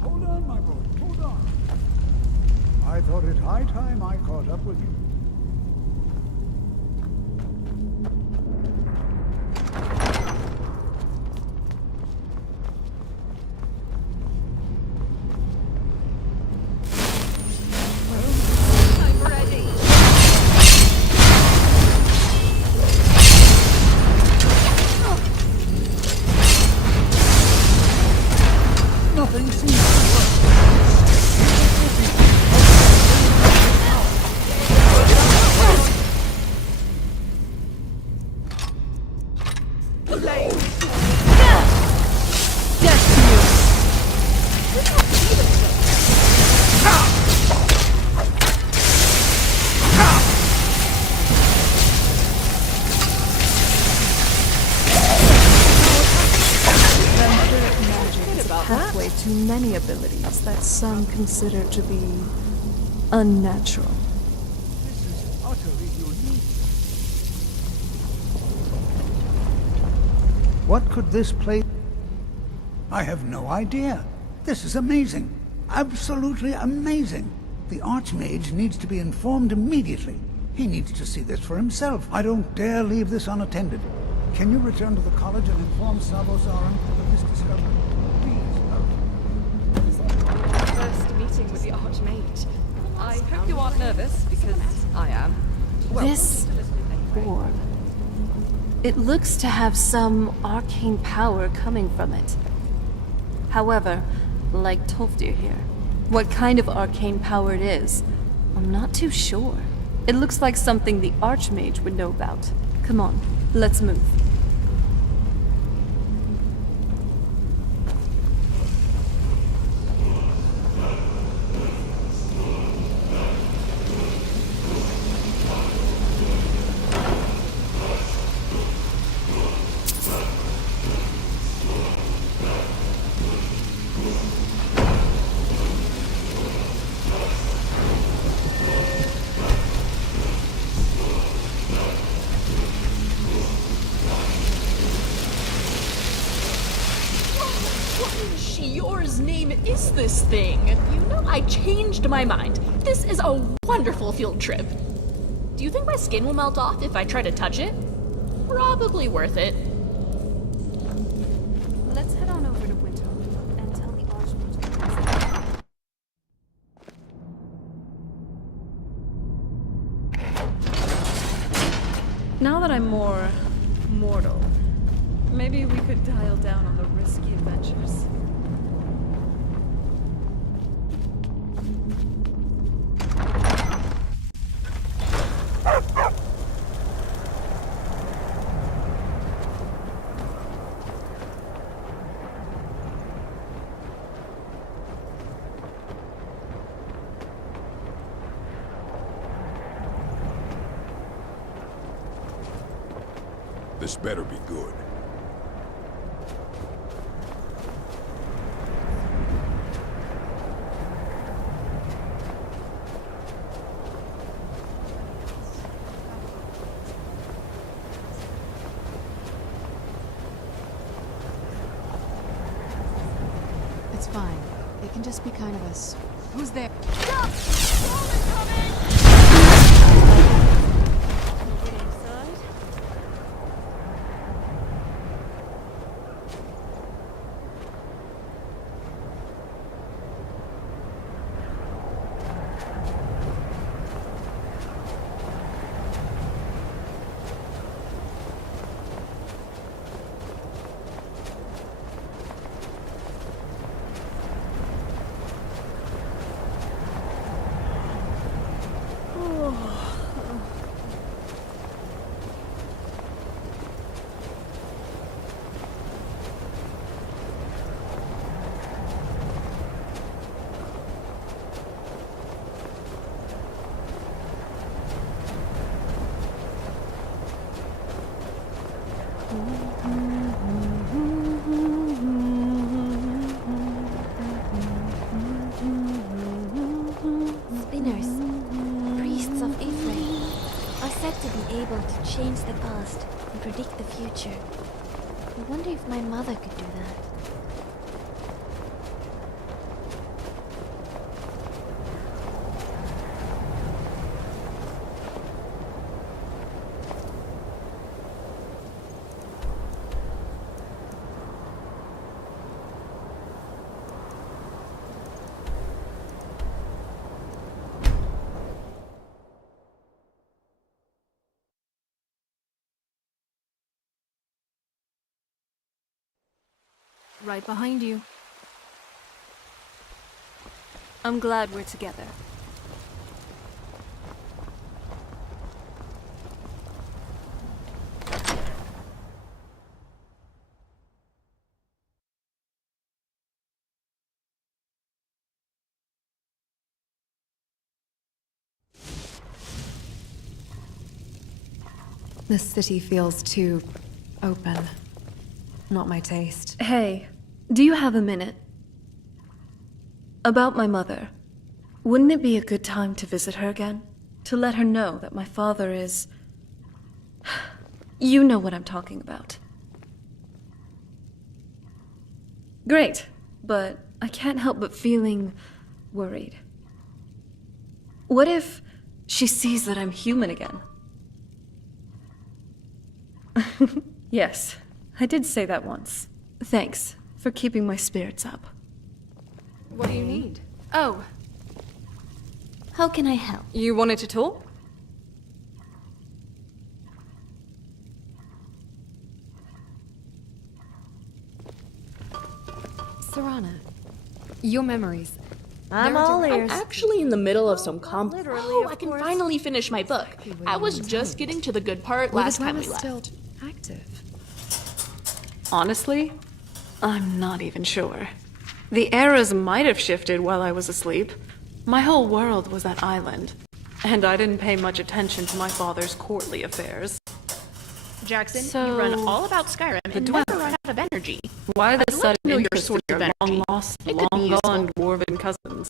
Hold on, my boy, hold on. I thought it high time I caught up with you. I'm ready. Nothing seems to work. Halfway too many abilities that some consider to be unnatural. This is utterly unique. What could this place... I have no idea. This is amazing. Absolutely amazing. The Archmage needs to be informed immediately. He needs to see this for himself. I don't dare leave this unattended. Can you return to the college and inform Savosaran of this discovery? First meeting with the Archmage. I hope you aren't nervous, because I am. Well, This orb. It looks to have some arcane power coming from it. However, like Tolfdir here, what kind of arcane power it is, I'm not too sure. It looks like something the Archmage would know about. Come on, let's move. Yours name is this thing? You know, I changed my mind. This is a wonderful field trip. Do you think my skin will melt off if I try to touch it? Probably worth it. Let's head on over to Winterhold and tell the Archmage. Now that I'm more mortal, maybe we could dial down on the risky adventures. This better be good. It's fine. It can just be kind of us. Who's there? Spinners, priests of Ephraim, are said to be able to change the past and predict the future. I wonder if my mother could do that. Right behind you. I'm glad we're together. This city feels too open. Not my taste. Hey, do you have a minute? About my mother. Wouldn't it be a good time to visit her again? To let her know that my father is... You know what I'm talking about. Great, but I can't help but feeling worried. What if she sees that I'm human again? Yes, I did say that once. Thanks for keeping my spirits up. What do you need? Oh. How can I help? You wanted to talk? Serana, your memories. I'm all ears. I'm actually in the middle of some Literally, Oh, of I can course. finally finish my book. I was just getting to the good part last time we left. Still active. Honestly, I'm not even sure. The eras might have shifted while I was asleep. My whole world was that island, and I didn't pay much attention to my father's courtly affairs. Jackson, So- you run all about Skyrim and dweller. never run out of energy. Why the I'd love sudden to know your interest in source of your energy. long-lost, It could be useful. long-gone dwarven cousins?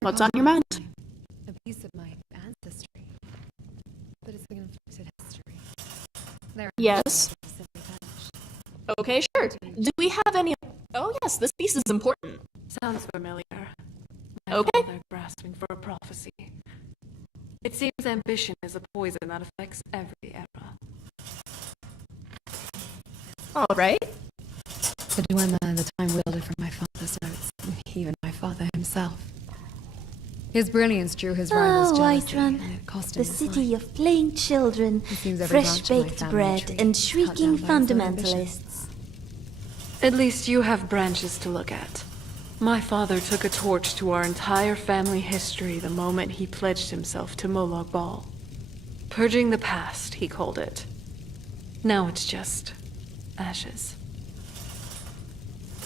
What's on your mind? A piece of my ancestry, but it's an inflicted history. Yes. Okay, sure. Do we have any... Oh yes, this piece is important. Sounds familiar. My Okay. father grasping for a prophecy. It seems ambition is a poison that affects every era. All right. The dilemma the time wielder from my father's notes, even my father himself. His brilliance drew his rivals' jealousy, Whiterun, and it cost him the his city life. of playing children, seems every branch of my fresh-baked family bread, tree and is cut shrieking down by its own ambition. fundamentalists. At least you have branches to look at. My father took a torch to our entire family history the moment he pledged himself to Molag Bal. Purging the past, he called it. Now it's just ashes.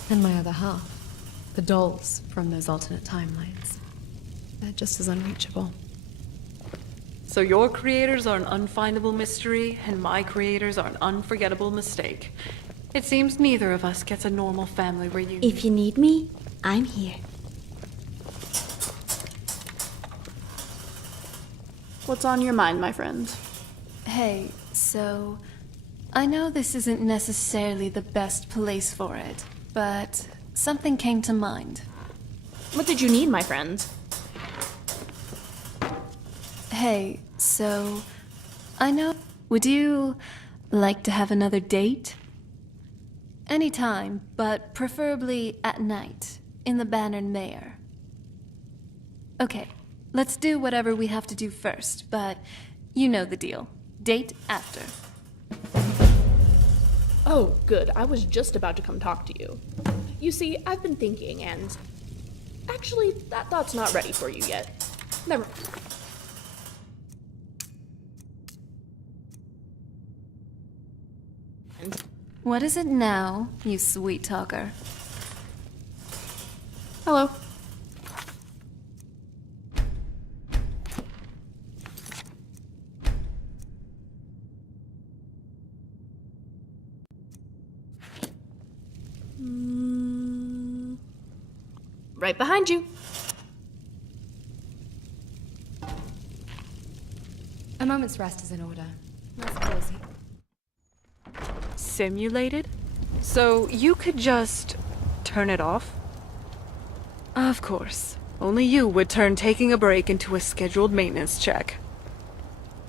And my other half, the dolls from those alternate timelines. They're just as unreachable. So your creators are an unfindable mystery, and my creators are an unforgettable mistake. It seems neither of us gets a normal family reunion. If you need me, I'm here. What's on your mind, my friend? Hey, so... I know this isn't necessarily the best place for it, but something came to mind. What did you need, my friend? Hey, so... I know... Would you like to have another date? Anytime, but preferably at night, in the Bannered Mare. Okay, let's do whatever we have to do first, but you know the deal. Date after. Oh, good. I was just about to come talk to you. You see, I've been thinking, and... Actually, that thought's not ready for you yet. Never... What is it now, you sweet talker? Hello. Right behind you. A moment's rest is in order. Nice cozy. Simulated? So you could just turn it off? Of course. Only you would turn taking a break into a scheduled maintenance check.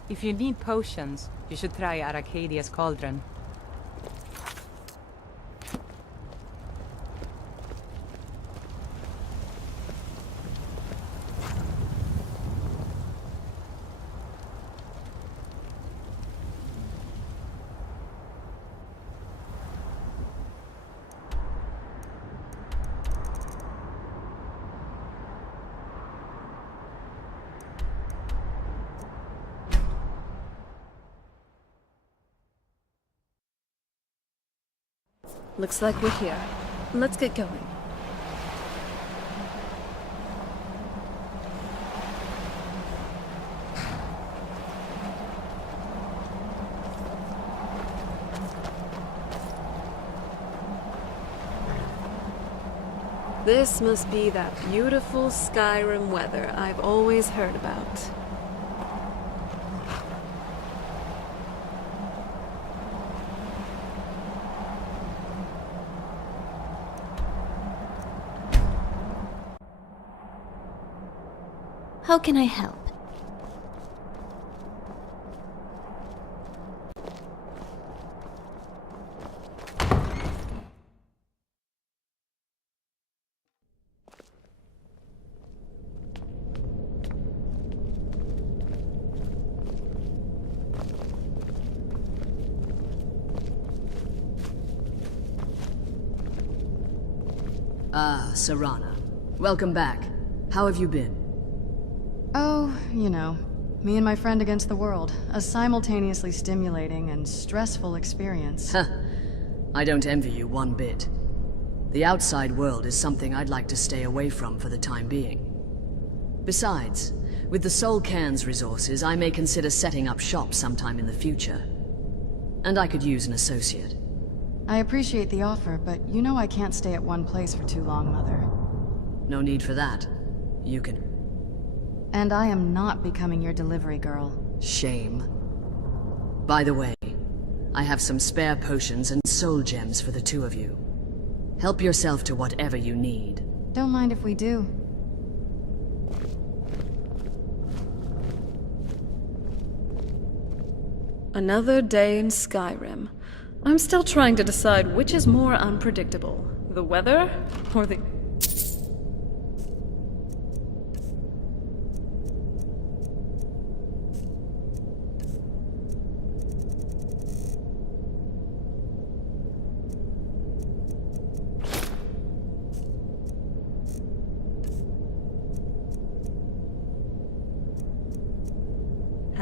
If you need potions, you should try Arcadia's cauldron. Looks like we're here. Let's get going. This must be that beautiful Skyrim weather I've always heard about. How can I help? Ah, Serana. Welcome back. How have you been? Oh, you know, me and my friend against the world. A simultaneously stimulating and stressful experience. Huh. I don't envy you one bit. The outside world is something I'd like to stay away from for the time being. Besides, with the Soul Cairn's resources, I may consider setting up shop sometime in the future. And I could use an associate. I appreciate the offer, but you know I can't stay at one place for too long, Mother. No need for that. You can... And I am not becoming your delivery girl. Shame. By the way, I have some spare potions and soul gems for the two of you. Help yourself to whatever you need. Don't mind if we do. Another day in Skyrim. I'm still trying to decide which is more unpredictable, the weather or the...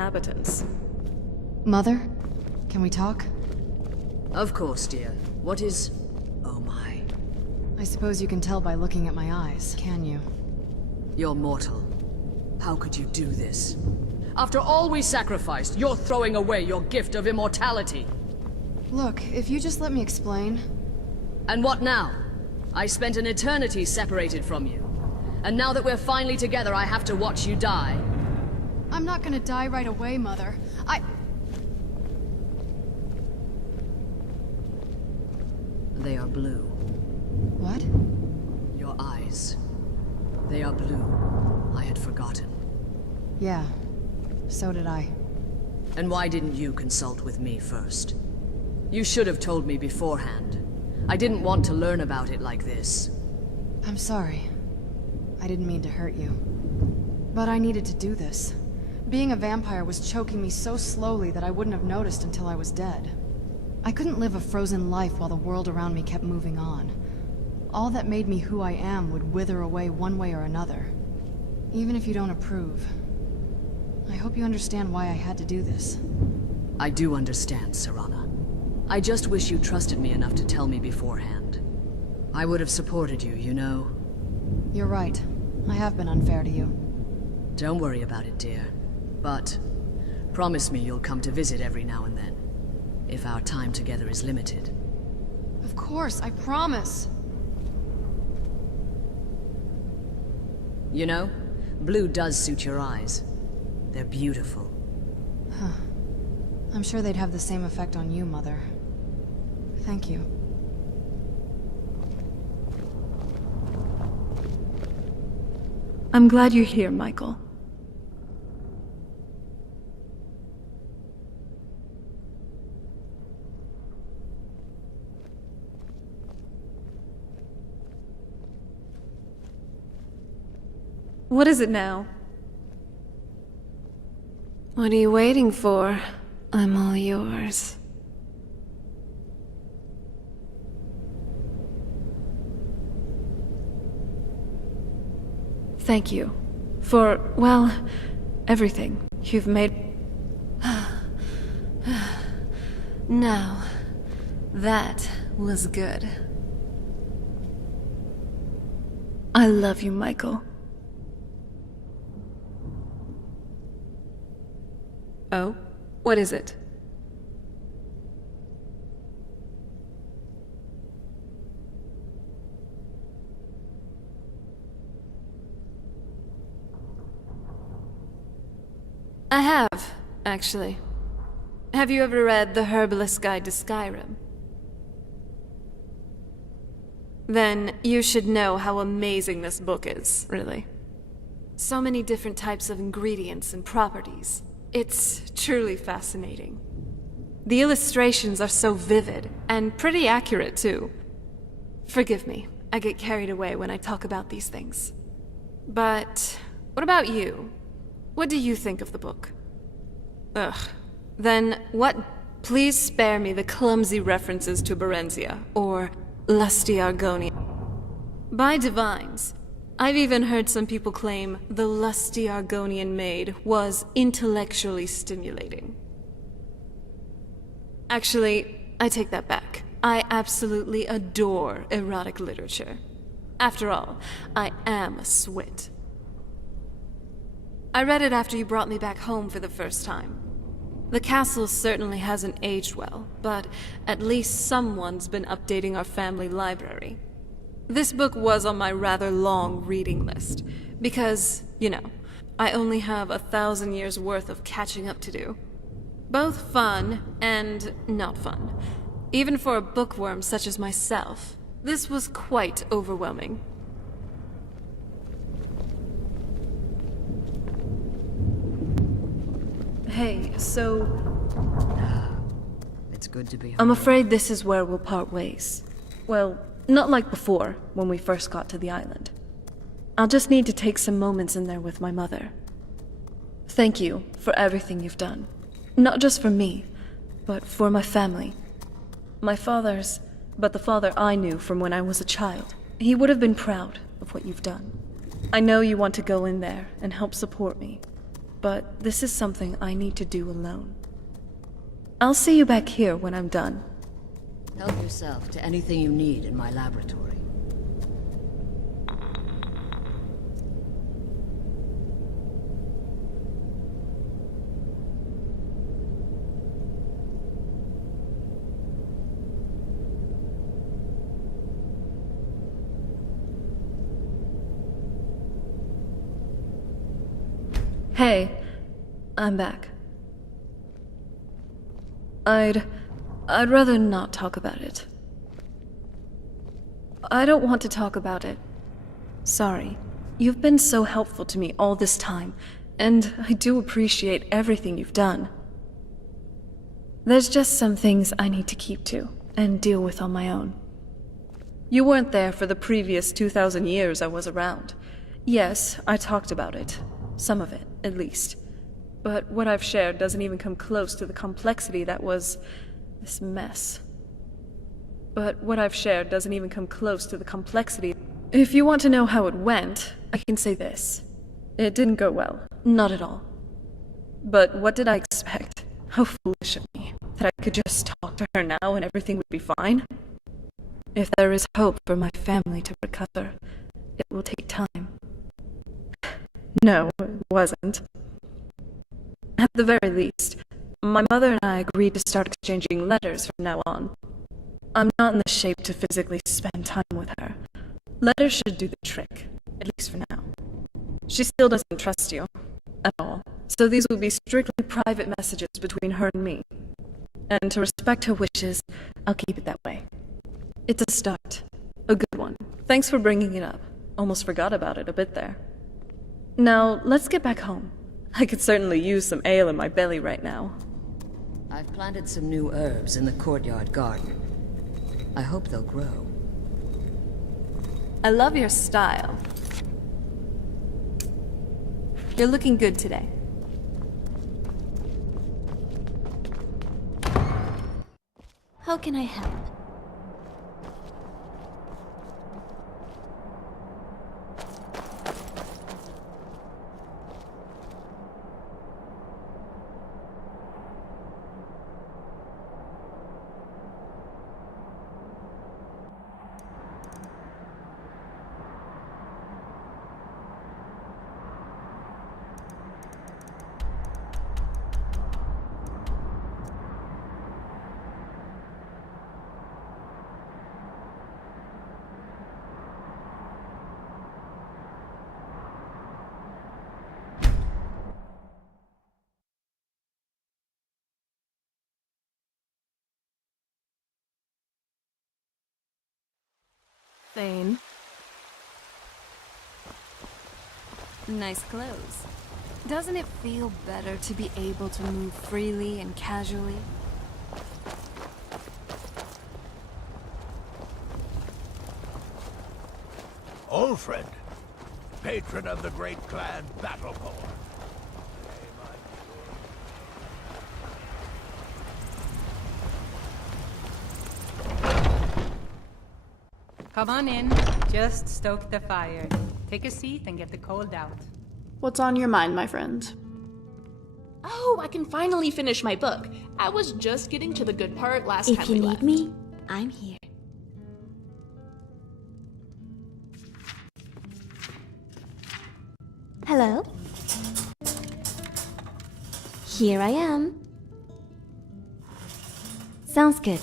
inhabitants. Mother, can we talk? Of course, dear. What is... Oh my. I suppose you can tell by looking at my eyes, can you? You're mortal. How could you do this? After all we sacrificed, you're throwing away your gift of immortality. Look, if you just let me explain... And what now? I spent an eternity separated from you. And now that we're finally together, I have to watch you die. I'm not gonna die right away, Mother. They are blue. What? Your eyes. They are blue. I had forgotten. Yeah, so did I. And why didn't you consult with me first? You should have told me beforehand. I didn't want to learn about it like this. I'm sorry. I didn't mean to hurt you. But I needed to do this. Being a vampire was choking me so slowly that I wouldn't have noticed until I was dead. I couldn't live a frozen life while the world around me kept moving on. All that made me who I am would wither away one way or another. Even if you don't approve. I hope you understand why I had to do this. I do understand, Serana. I just wish you trusted me enough to tell me beforehand. I would have supported you, you know? You're right. I have been unfair to you. Don't worry about it, dear. But promise me you'll come to visit every now and then, if our time together is limited. Of course, I promise! You know, blue does suit your eyes. They're beautiful. Huh. I'm sure they'd have the same effect on you, Mother. Thank you. I'm glad you're here, Michael. What is it now? What are you waiting for? I'm all yours. Thank you. For, well, everything you've made. Now, that was good. I love you, Michael. Oh? What is it? I have, actually. Have you ever read The Herbalist's Guide to Skyrim? Then you should know how amazing this book is, really. So many different types of ingredients and properties. It's truly fascinating. The illustrations are so vivid, and pretty accurate, too. Forgive me, I get carried away when I talk about these things. But what about you? What do you think of the book? Ugh. Then what? Please spare me the clumsy references to Berenzia, or lusty Argonia. By divines, I've even heard some people claim the lusty Argonian maid was intellectually stimulating. Actually, I take that back. I absolutely adore erotic literature. After all, I am a swit. I read it after you brought me back home for the first time. The castle certainly hasn't aged well, but at least someone's been updating our family library. This book was on my rather long reading list, because, you know, I only have 1,000 years worth of catching up to do. Both fun and not fun. Even for a bookworm such as myself, this was quite overwhelming. Hey, so... It's good to be home. I'm afraid this is where we'll part ways. Well, not like before, when we first got to the island. I'll just need to take some moments in there with my mother. Thank you for everything you've done. Not just for me, but for my family. My father's, but the father I knew from when I was a child. He would have been proud of what you've done. I know you want to go in there and help support me. but this is something I need to do alone. I'll see you back here when I'm done. Help yourself to anything you need in my laboratory. Hey, I'm back. I'd rather not talk about it. I don't want to talk about it. Sorry. You've been so helpful to me all this time, and I do appreciate everything you've done. There's just some things I need to keep to and deal with on my own. You weren't there for the previous 2,000 years I was around. Yes, I talked about it. Some of it, at least. But what I've shared doesn't even come close to the complexity that was this mess. If you want to know how it went, I can say this. It didn't go well. Not at all. But what did I expect? How foolish of me. That I could just talk to her now and everything would be fine? If there is hope for my family to recover, it will take time. No, it wasn't. At the very least, my mother and I agreed to start exchanging letters from now on. I'm not in the shape to physically spend time with her. Letters should do the trick, at least for now. She still doesn't trust you, at all, so these will be strictly private messages between her and me. And to respect her wishes, I'll keep it that way. It's a start. A good one. Thanks for bringing it up. Almost forgot about it a bit there. Now, let's get back home. I could certainly use some ale in my belly right now. I've planted some new herbs in the courtyard garden. I hope they'll grow. I love your style. You're looking good today. How can I help? Thane. Nice clothes. Doesn't it feel better to be able to move freely and casually? Old friend, patron of the great clan Battleborn. Come on in. Just stoke the fire. Take a seat and get the cold out. What's on your mind, my friend? Oh, I can finally finish my book. I was just getting to the good part last time we left. If you need me, I'm here. Hello? Here I am. Sounds good.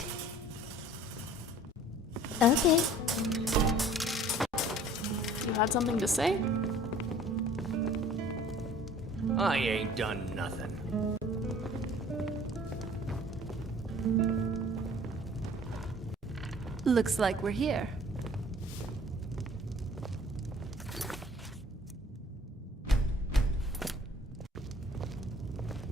Okay. You had something to say? I ain't done nothing. Looks like we're here.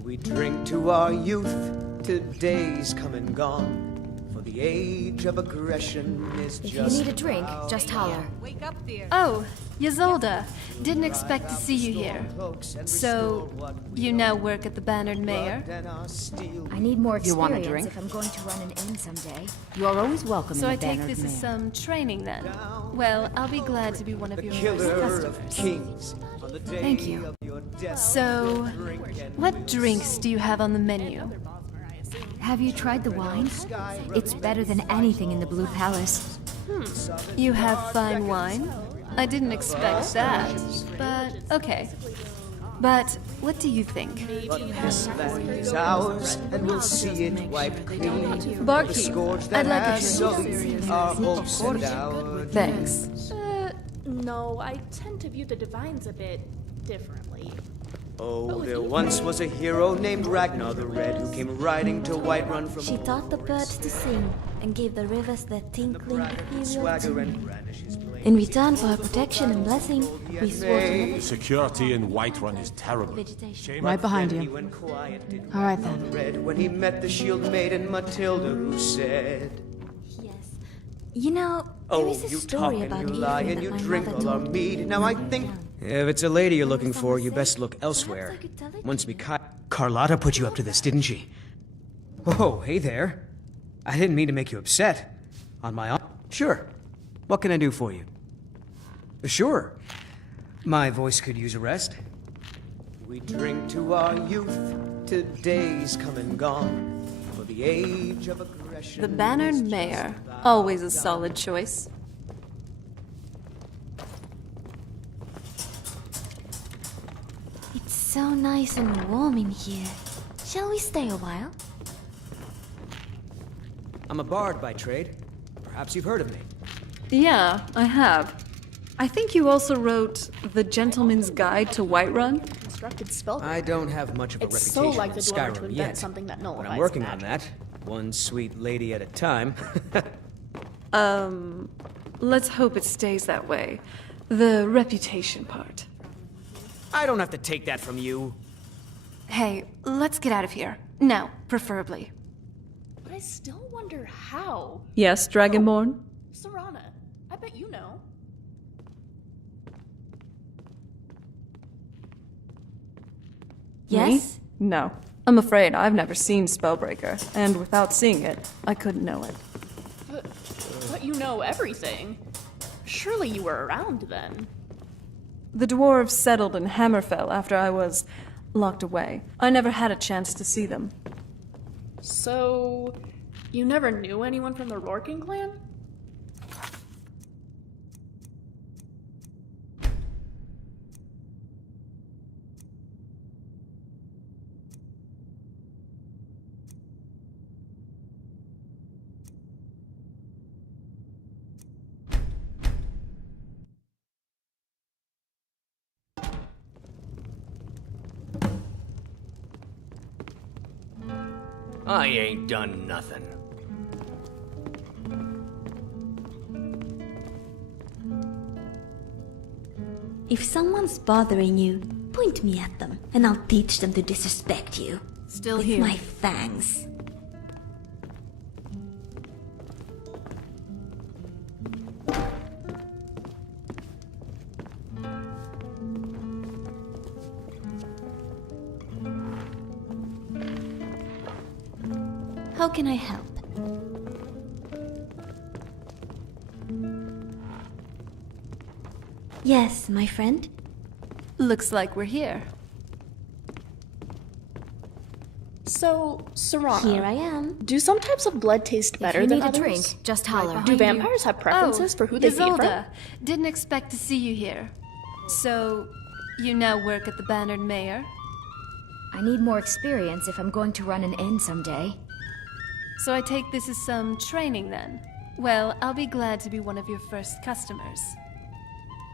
We drink to our youth, to days come and gone. For the age of aggression is If you need a drink, just holler. Oh, Ysolda. Didn't expect to see you here. So, you now work at the Bannered Mayor? I need more You want a experience drink? if I'm going to run an inn someday. You are always welcome So in I the take Bannered this as Mayor. some training then. Well, I'll be glad to be one of your first Killer of customers. kings. On the day Thank you. of your death, So, what drinks do you have on the menu? Have you tried the wine? It's better than anything in the Blue Palace. You have fine wine? I didn't expect that, but okay. But what do you think? This land is ours, and we'll see it wiped clean. Barkeep, The scourge that I'd like a has drink. sullied our hopes and our Thanks. No, I tend to view the divines a bit differently. Oh, there once was a hero named Ragnar the Red who came riding to Whiterun from She taught the birds to sing and gave the rivers their tinkling ethereal swagger tune. and brandish his blade. In return for her protection and blessing, we swore to never Security in Whiterun is terrible. vegetation. Right behind He you. went quiet, didn't All right then. red when he met the shield maiden Matilda who said, Yes. You know, there "Oh, is a you talk story and about you Ethan lie that and you my drink mother all our told me mead. when Now I we were think young. If it's a lady you're looking for, you best look elsewhere. Once we Carlotta put you up to this, didn't she? Oh, hey there. I didn't mean to make you upset. On my own. Sure. What can I do for you? Sure. My voice could use a rest. we drink to our youth, to days come and gone, for the age of aggression. The Bannered Mayor. Always a solid choice. It's so nice and warm in here. Shall we stay a while? I'm a bard by trade. Perhaps you've heard of me. Yeah, I have. I think you also wrote The Gentleman's Guide to Whiterun? Constructed spell. I don't have much of a It's reputation so like the in Dweller to Skyrim invent yet, something that but nullifies I'm working magic. on that. One sweet lady at a time. Let's hope it stays that way. The reputation part. I don't have to take that from you. Hey, let's get out of here. Now, preferably. But I still wonder how. Yes, Dragonborn? Serana, I bet you know. Yes? Me? No. I'm afraid I've never seen Spellbreaker, and without seeing it, I couldn't know it. But you know everything. Surely you were around then. The dwarves settled in Hammerfell after I was locked away. I never had a chance to see them. So, you never knew anyone from the Rorken clan? I ain't done nothing. If someone's bothering you, point me at them, and I'll teach them to disrespect you. Still with here. my fangs. How can I help? Yes, my friend. Looks like we're here. So, Serana. Here I am. Do some types of blood taste better you than need a others? drink, just holler. Do vampires have preferences for who they feed from? Ysolda, didn't expect to see you here. So, you now work at the Bannered Mayor? I need more experience if I'm going to run an inn someday. So I take this as some training then? Well, I'll be glad to be one of your first customers.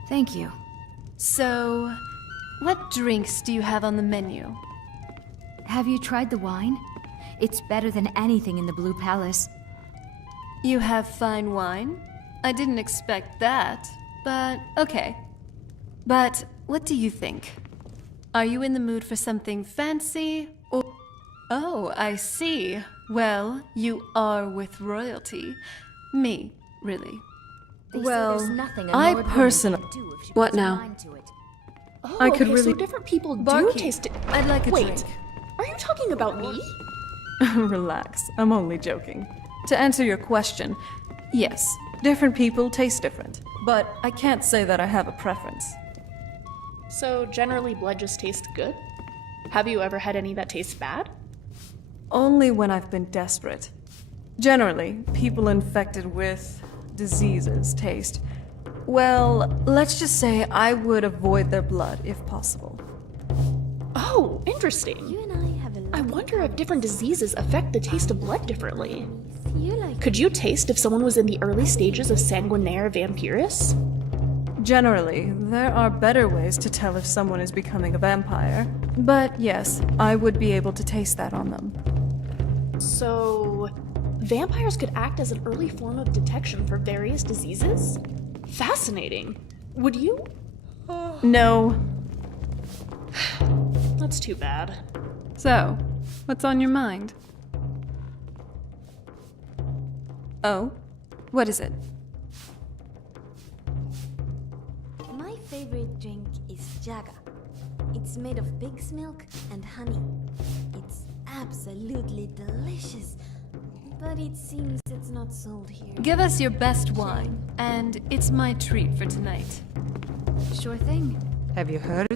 Thank you. So, what drinks do you have on the menu? Have you tried the wine? It's better than anything in the Blue Palace. You have fine wine? I didn't expect that, but okay. But what do you think? Are you in the mood for something fancy or... Oh, I see. Well, you are with royalty. Me, really. Well, there's nothing a I Nord woman personally... can do if she What puts her now? mind to it. Oh, I could okay, really... so different people do Barkeep, taste it. I'd like a Wait, drink. are you talking about me? Relax, I'm only joking. To answer your question, yes, different people taste different, but I can't say that I have a preference. So generally blood just tastes good? Have you ever had any that taste bad? Only when I've been desperate. Generally, people infected with diseases taste... Well, let's just say I would avoid their blood if possible. Oh, interesting. You and I have a I wonder if different diseases affect the taste of blood differently. You like Could you taste if someone was in the early stages of sanguinaire vampirus? Generally, there are better ways to tell if someone is becoming a vampire. But yes, I would be able to taste that on them. So, vampires could act as an early form of detection for various diseases? Fascinating. Would you? No. That's too bad. So, what's on your mind? Oh? What is it? My favorite drink is Jaga. It's made of pig's milk and honey. It's absolutely delicious, but it seems it's not sold here. Give us your best wine, and it's my treat for tonight. Sure thing. Have you heard?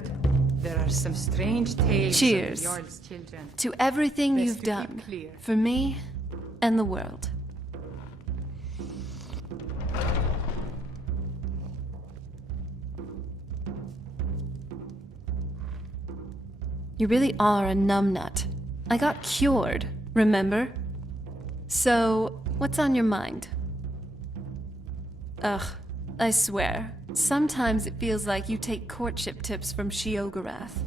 There are some strange tales Cheers of Jarl's children. to everything Best you've to keep done clear. for me and the world. You really are a numbnut. I got cured, remember? So, what's on your mind? Ugh, I swear, sometimes it feels like you take courtship tips from Sheogorath.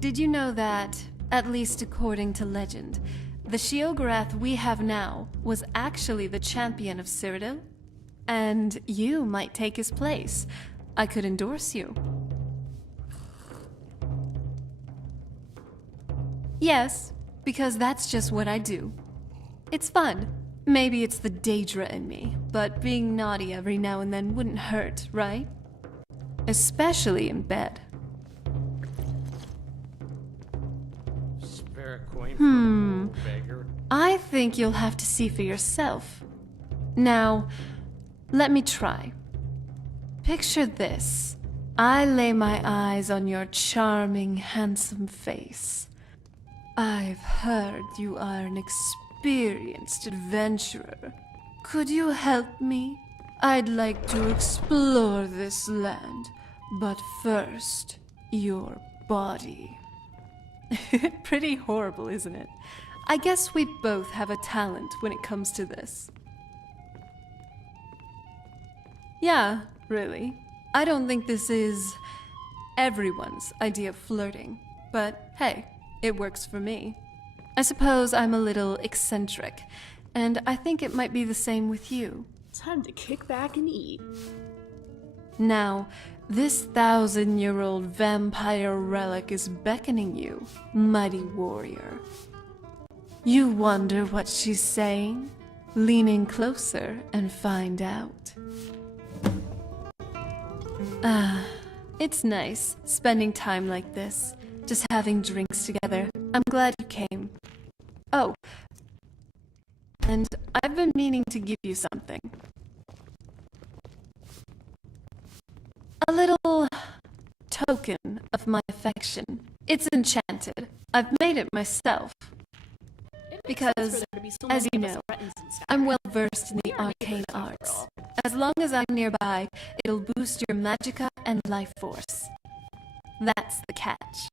Did you know that, at least according to legend, the Sheogorath we have now was actually the champion of Cyrodiil? And you might take his place. I could endorse you. Yes, because that's just what I do. It's fun. Maybe it's the Daedra in me, but being naughty every now and then wouldn't hurt, right? Especially in bed. Spare a coin for a old beggar. I think you'll have to see for yourself. Now, let me try. Picture this. I lay my eyes on your charming, handsome face. I've heard you are an experienced adventurer. Could you help me? I'd like to explore this land, but first, your body. Pretty horrible, isn't it? I guess we both have a talent when it comes to this. Yeah, really. I don't think this is everyone's idea of flirting, but hey, it works for me. I suppose I'm a little eccentric, and I think it might be the same with you. Time to kick back and eat. Now, this 1,000-year-old vampire relic is beckoning you, mighty warrior. You wonder what she's saying? Lean in closer and find out. It's nice spending time like this, just having drinks together. I'm glad you came. Oh, and I've been meaning to give you something. A little token of my affection. It's enchanted. I've made it myself. Because, as you know, I'm well versed in the arcane arts. As long as I'm nearby, it'll boost your magicka and life force. That's the catch.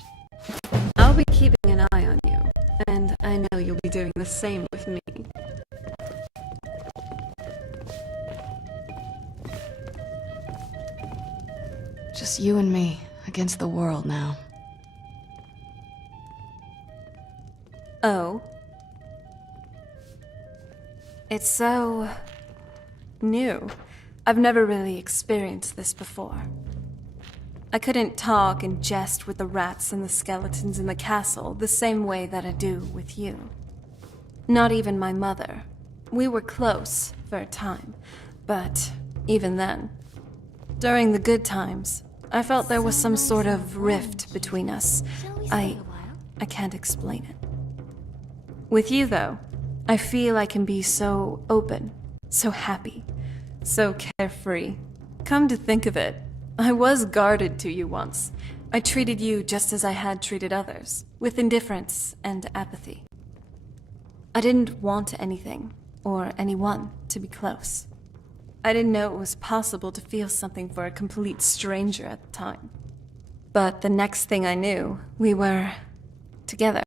I'll be keeping an eye on you, and I know you'll be doing the same with me. Just you and me against the world now. Oh? It's so new. I've never really experienced this before. I couldn't talk and jest with the rats and the skeletons in the castle the same way that I do with you. Not even my mother. We were close for a time, but even then. During the good times, I felt there was some sort of rift between us. I can't explain it. With you, though, I feel I can be so open, so happy, so carefree. Come to think of it, I was guarded to you once. I treated you just as I had treated others, with indifference and apathy. I didn't want anything, or anyone, to be close. I didn't know it was possible to feel something for a complete stranger at the time. But the next thing I knew, we were together,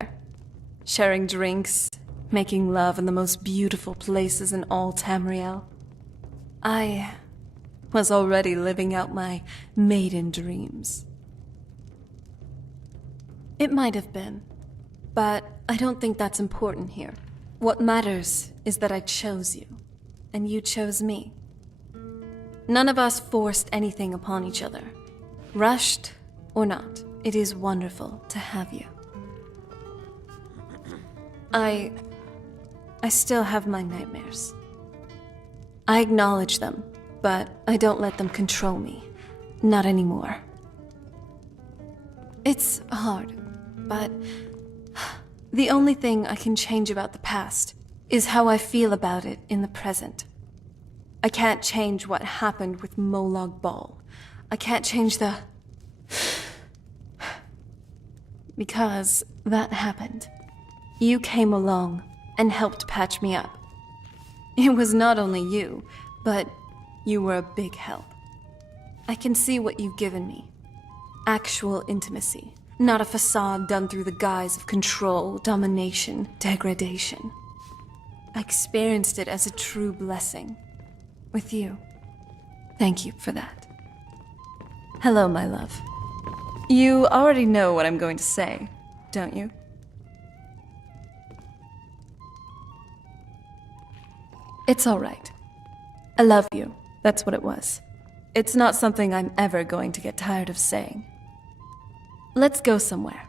sharing drinks, making love in the most beautiful places in all Tamriel. I was already living out my maiden dreams. It might have been, but I don't think that's important here. What matters is that I chose you, and you chose me. None of us forced anything upon each other. Rushed or not, it is wonderful to have you. I still have my nightmares. I acknowledge them, but I don't let them control me. Not anymore. It's hard, but the only thing I can change about the past is how I feel about it in the present. I can't change what happened with Molag Bal. I can't change the... because that happened. You came along and helped patch me up. It was not only you, but you were a big help. I can see what you've given me. Actual intimacy, not a facade done through the guise of control, domination, degradation. I experienced it as a true blessing. With you. Thank you for that. Hello, my love. You already know what I'm going to say, don't you? It's all right. I love you. That's what it was. It's not something I'm ever going to get tired of saying. Let's go somewhere.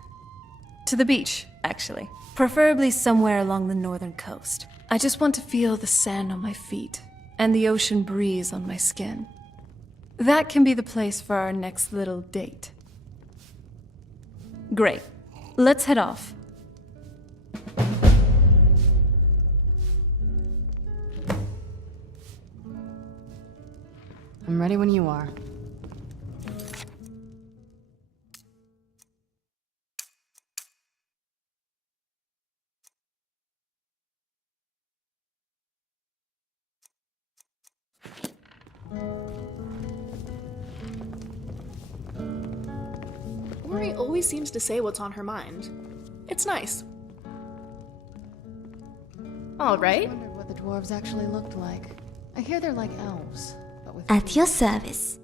To the beach, actually. Preferably somewhere along the northern coast. I just want to feel the sand on my feet and the ocean breeze on my skin. That can be the place for our next little date. Great. Let's head off. I'm ready when you are. Ori always seems to say what's on her mind. It's nice. All right. I wondered what the dwarves actually looked like. I hear they're like elves, but with... At your service.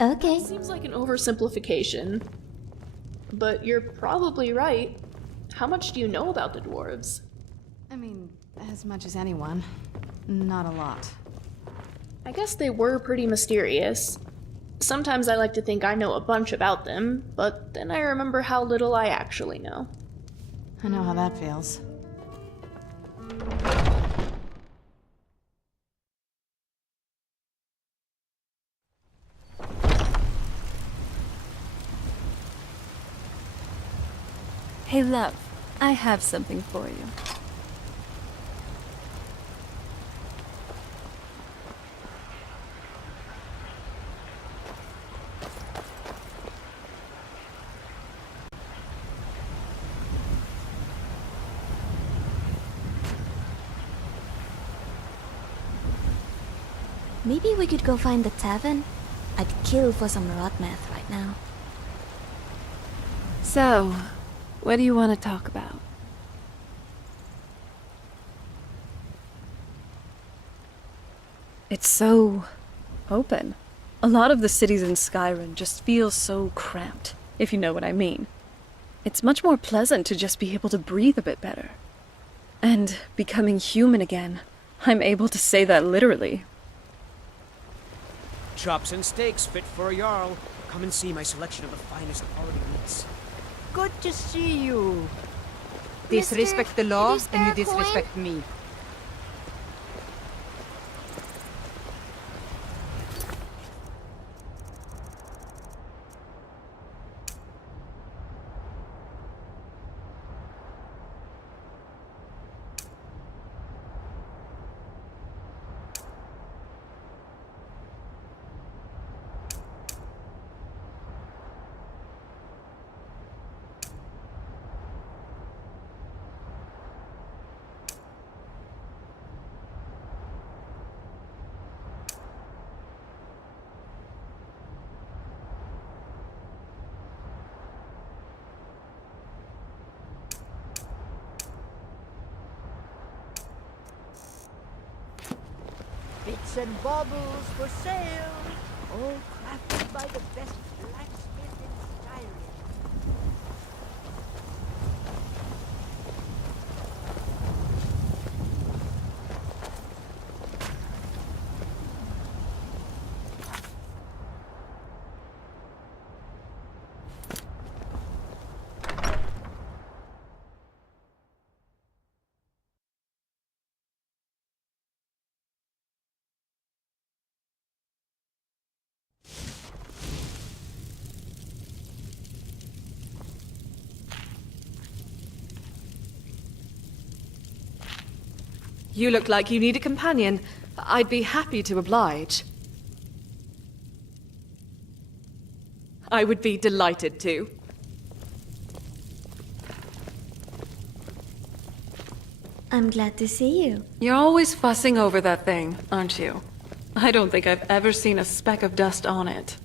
Okay. Seems like an oversimplification. But you're probably right. How much do you know about the dwarves? I mean, as much as anyone. Not a lot. I guess they were pretty mysterious. Sometimes I like to think I know a bunch about them, but then I remember how little I actually know. I know how that feels. Hey, love. I have something for you. Maybe we could go find the tavern? I'd kill for some rotmeth right now. So, what do you want to talk about? It's so open. A lot of the cities in Skyrim just feel so cramped, if you know what I mean. It's much more pleasant to just be able to breathe a bit better. And becoming human again, I'm able to say that literally. Chops and steaks fit for a Jarl. Come and see my selection of the finest quality meats. Good to see you. Disrespect the law, and you disrespect me. Bits and baubles for sale, all crafted by the best blacksmith in Skyrim. You look like you need a companion. I'd be happy to oblige. I would be delighted to. I'm glad to see you. You're always fussing over that thing, aren't you? I don't think I've ever seen a speck of dust on it.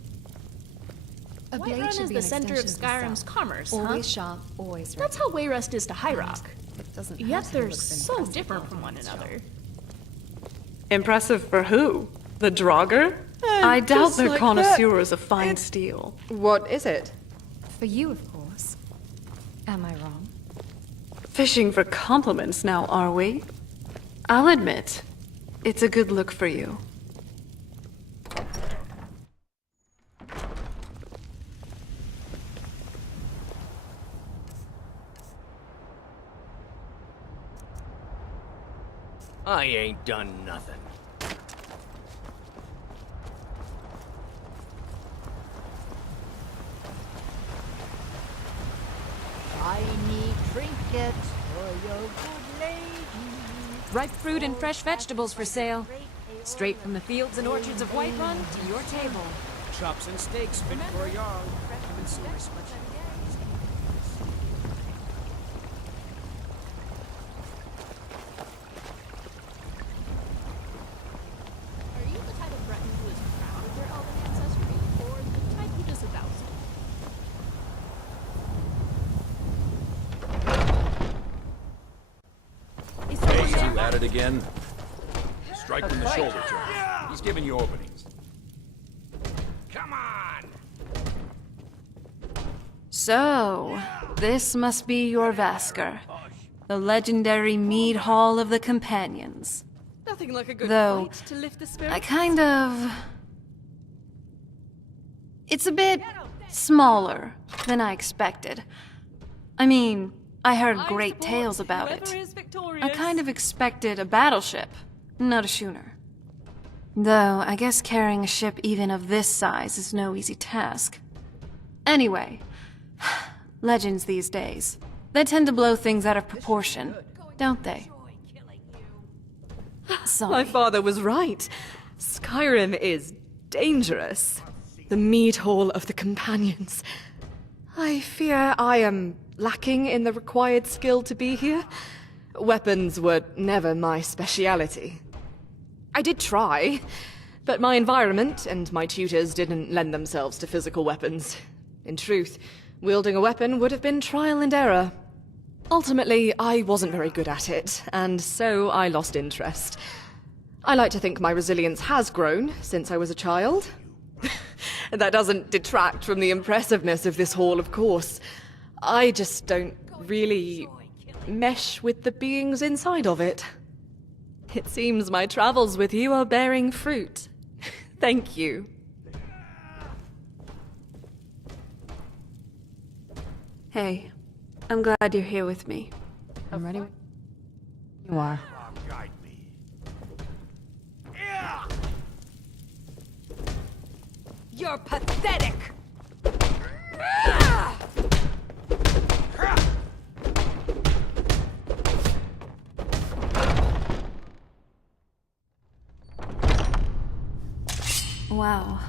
Whiterun is the center of Skyrim's commerce, Always huh? shop, always ready. That's how Wayrest is to High Rock. It doesn't Yet have to they're look so impressive different while from one doing its another. job. Impressive for who? The Draugr? I doubt just they're like connoisseurs of fine steel. What is it? For you, of course. Am I wrong? Fishing for compliments now, are we? I'll admit, it's a good look for you. I ain't done nothing. Shiny trinkets for your good lady. Ripe fruit and fresh vegetables for sale. Straight from the fields and orchards of Whiterun to your table. Chops and steaks fit for a yarn. Haven't seen this much. Are you the type of Breton who is proud of their elven ancestry, or the type who disavows it? Hey, you at it again? Strike from the shoulder, Jones. He's giving you openings. Come on! So, this must be your Vasker, the legendary mead hall of the companions. Nothing like a good Though, fight to lift the spirit. I kind of... It's a bit smaller than I expected. I mean, I heard great tales about it. I kind of expected a battleship, not a schooner. Though, I guess carrying a ship even of this size is no easy task. Anyway, legends these days. They tend to blow things out of proportion, don't they? Sorry. My father was right. Skyrim is dangerous. The mead hall of the companions. I fear I am lacking in the required skill to be here. Weapons were never my speciality. I did try, but my environment and my tutors didn't lend themselves to physical weapons. In truth, wielding a weapon would have been trial and error. Ultimately, I wasn't very good at it, and so I lost interest. I like to think my resilience has grown since I was a child. That doesn't detract from the impressiveness of this hall, of course. I just don't really mesh with the beings inside of it. It seems my travels with you are bearing fruit. Thank you. Hey, I'm glad you're here with me. I'm ready. You are. Guide me. You're pathetic! Wow.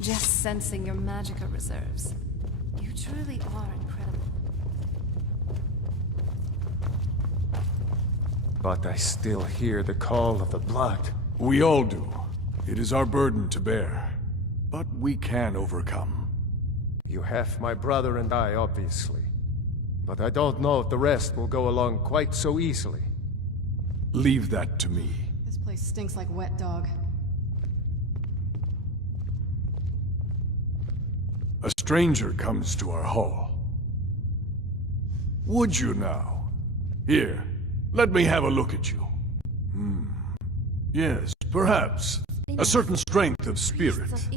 Just sensing your magica reserves. You truly are incredible. But I still hear the call of the blood. We all do. It is our burden to bear. But we can overcome. You have my brother and I, obviously. But I don't know if the rest will go along quite so easily. Leave that to me. This place stinks like wet dog. A stranger comes to our hall. Would you now? Here, let me have a look at you. Yes, perhaps. A certain strength of spirit.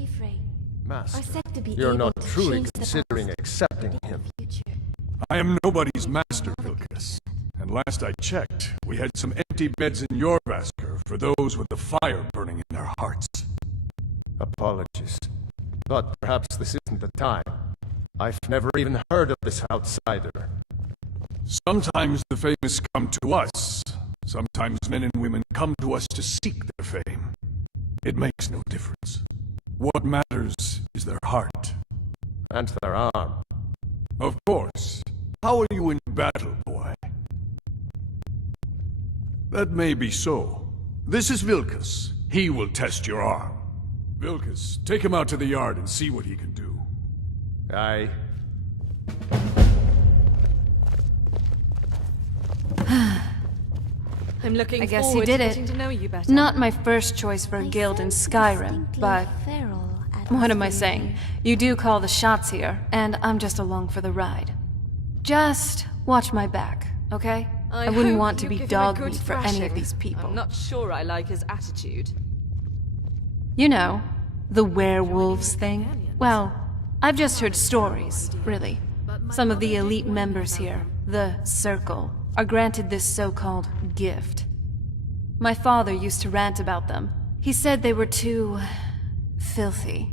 Master, you're not truly considering accepting him. I am nobody's master, Vilkas. And last I checked, we had some empty beds in your Vasker for those with the fire burning in their hearts. Apologies. But perhaps this isn't the time. I've never even heard of this outsider. Sometimes the famous come to us. Sometimes men and women come to us to seek their fame. It makes no difference. What matters is their heart. And their arm. Of course. How are you in battle, boy? That may be so. This is Vilkas. He will test your arm. Vilkas, take him out to the yard and see what he can do. Aye. I'm looking I guess forward you did to it. getting to know you better. Not my first choice for a guild in Skyrim, but what am I saying? You do call the shots here, and I'm just along for the ride. Just watch my back, okay? I wouldn't hope want to you be give him a dog good meat for any of thrashing. these people. I'm not sure I like his attitude. You know, the werewolves thing? Well, I've just heard stories, really. Some of the elite members here, the Circle, are granted this so-called gift. My father used to rant about them. He said they were too filthy.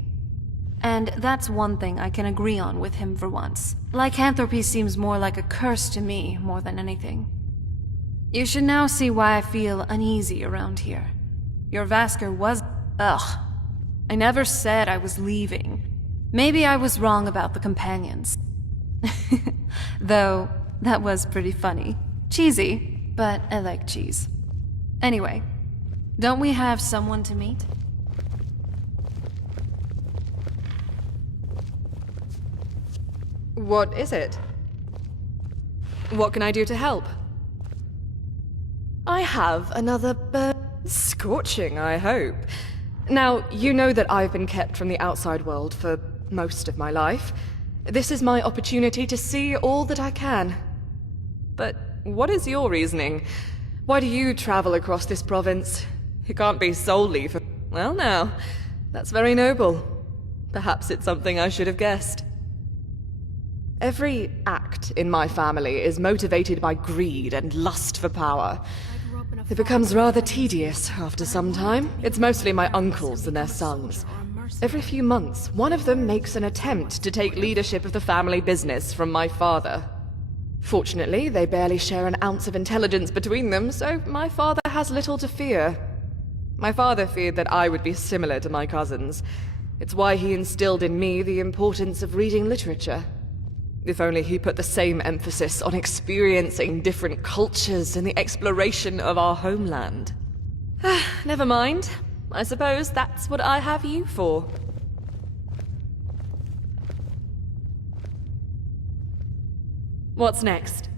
And that's one thing I can agree on with him for once. Lycanthropy seems more like a curse to me more than anything. You should now see why I feel uneasy around here. Your Vasker was... Ugh. I never said I was leaving. Maybe I was wrong about the companions. Though, that was pretty funny. Cheesy, but I like cheese. Anyway, don't we have someone to meet? What is it? What can I do to help? I have another bird. Scorching, I hope. Now, you know that I've been kept from the outside world for most of my life. This is my opportunity to see all that I can. But what is your reasoning? Why do you travel across this province? It can't be solely for... Well now, that's very noble. Perhaps it's something I should have guessed. Every act in my family is motivated by greed and lust for power. It becomes rather tedious after some time. It's mostly my uncles and their sons. Every few months, one of them makes an attempt to take leadership of the family business from my father. Fortunately, they barely share an ounce of intelligence between them, so my father has little to fear. My father feared that I would be similar to my cousins. It's why he instilled in me the importance of reading literature. If only he put the same emphasis on experiencing different cultures and the exploration of our homeland. Never mind. I suppose that's what I have you for. What's next?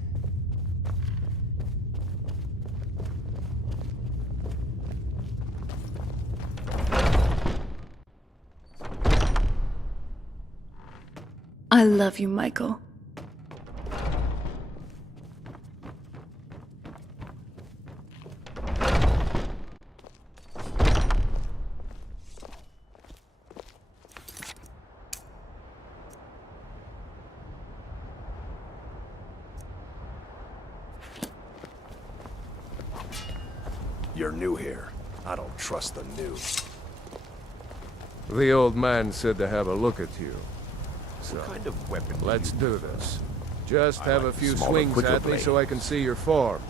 I love you, Michael. you're new here. I don't trust the new. The old man said to have a look at you. So, What kind of weapon let's do this. Just have a like few smaller, swings quicker at me so I can see your form.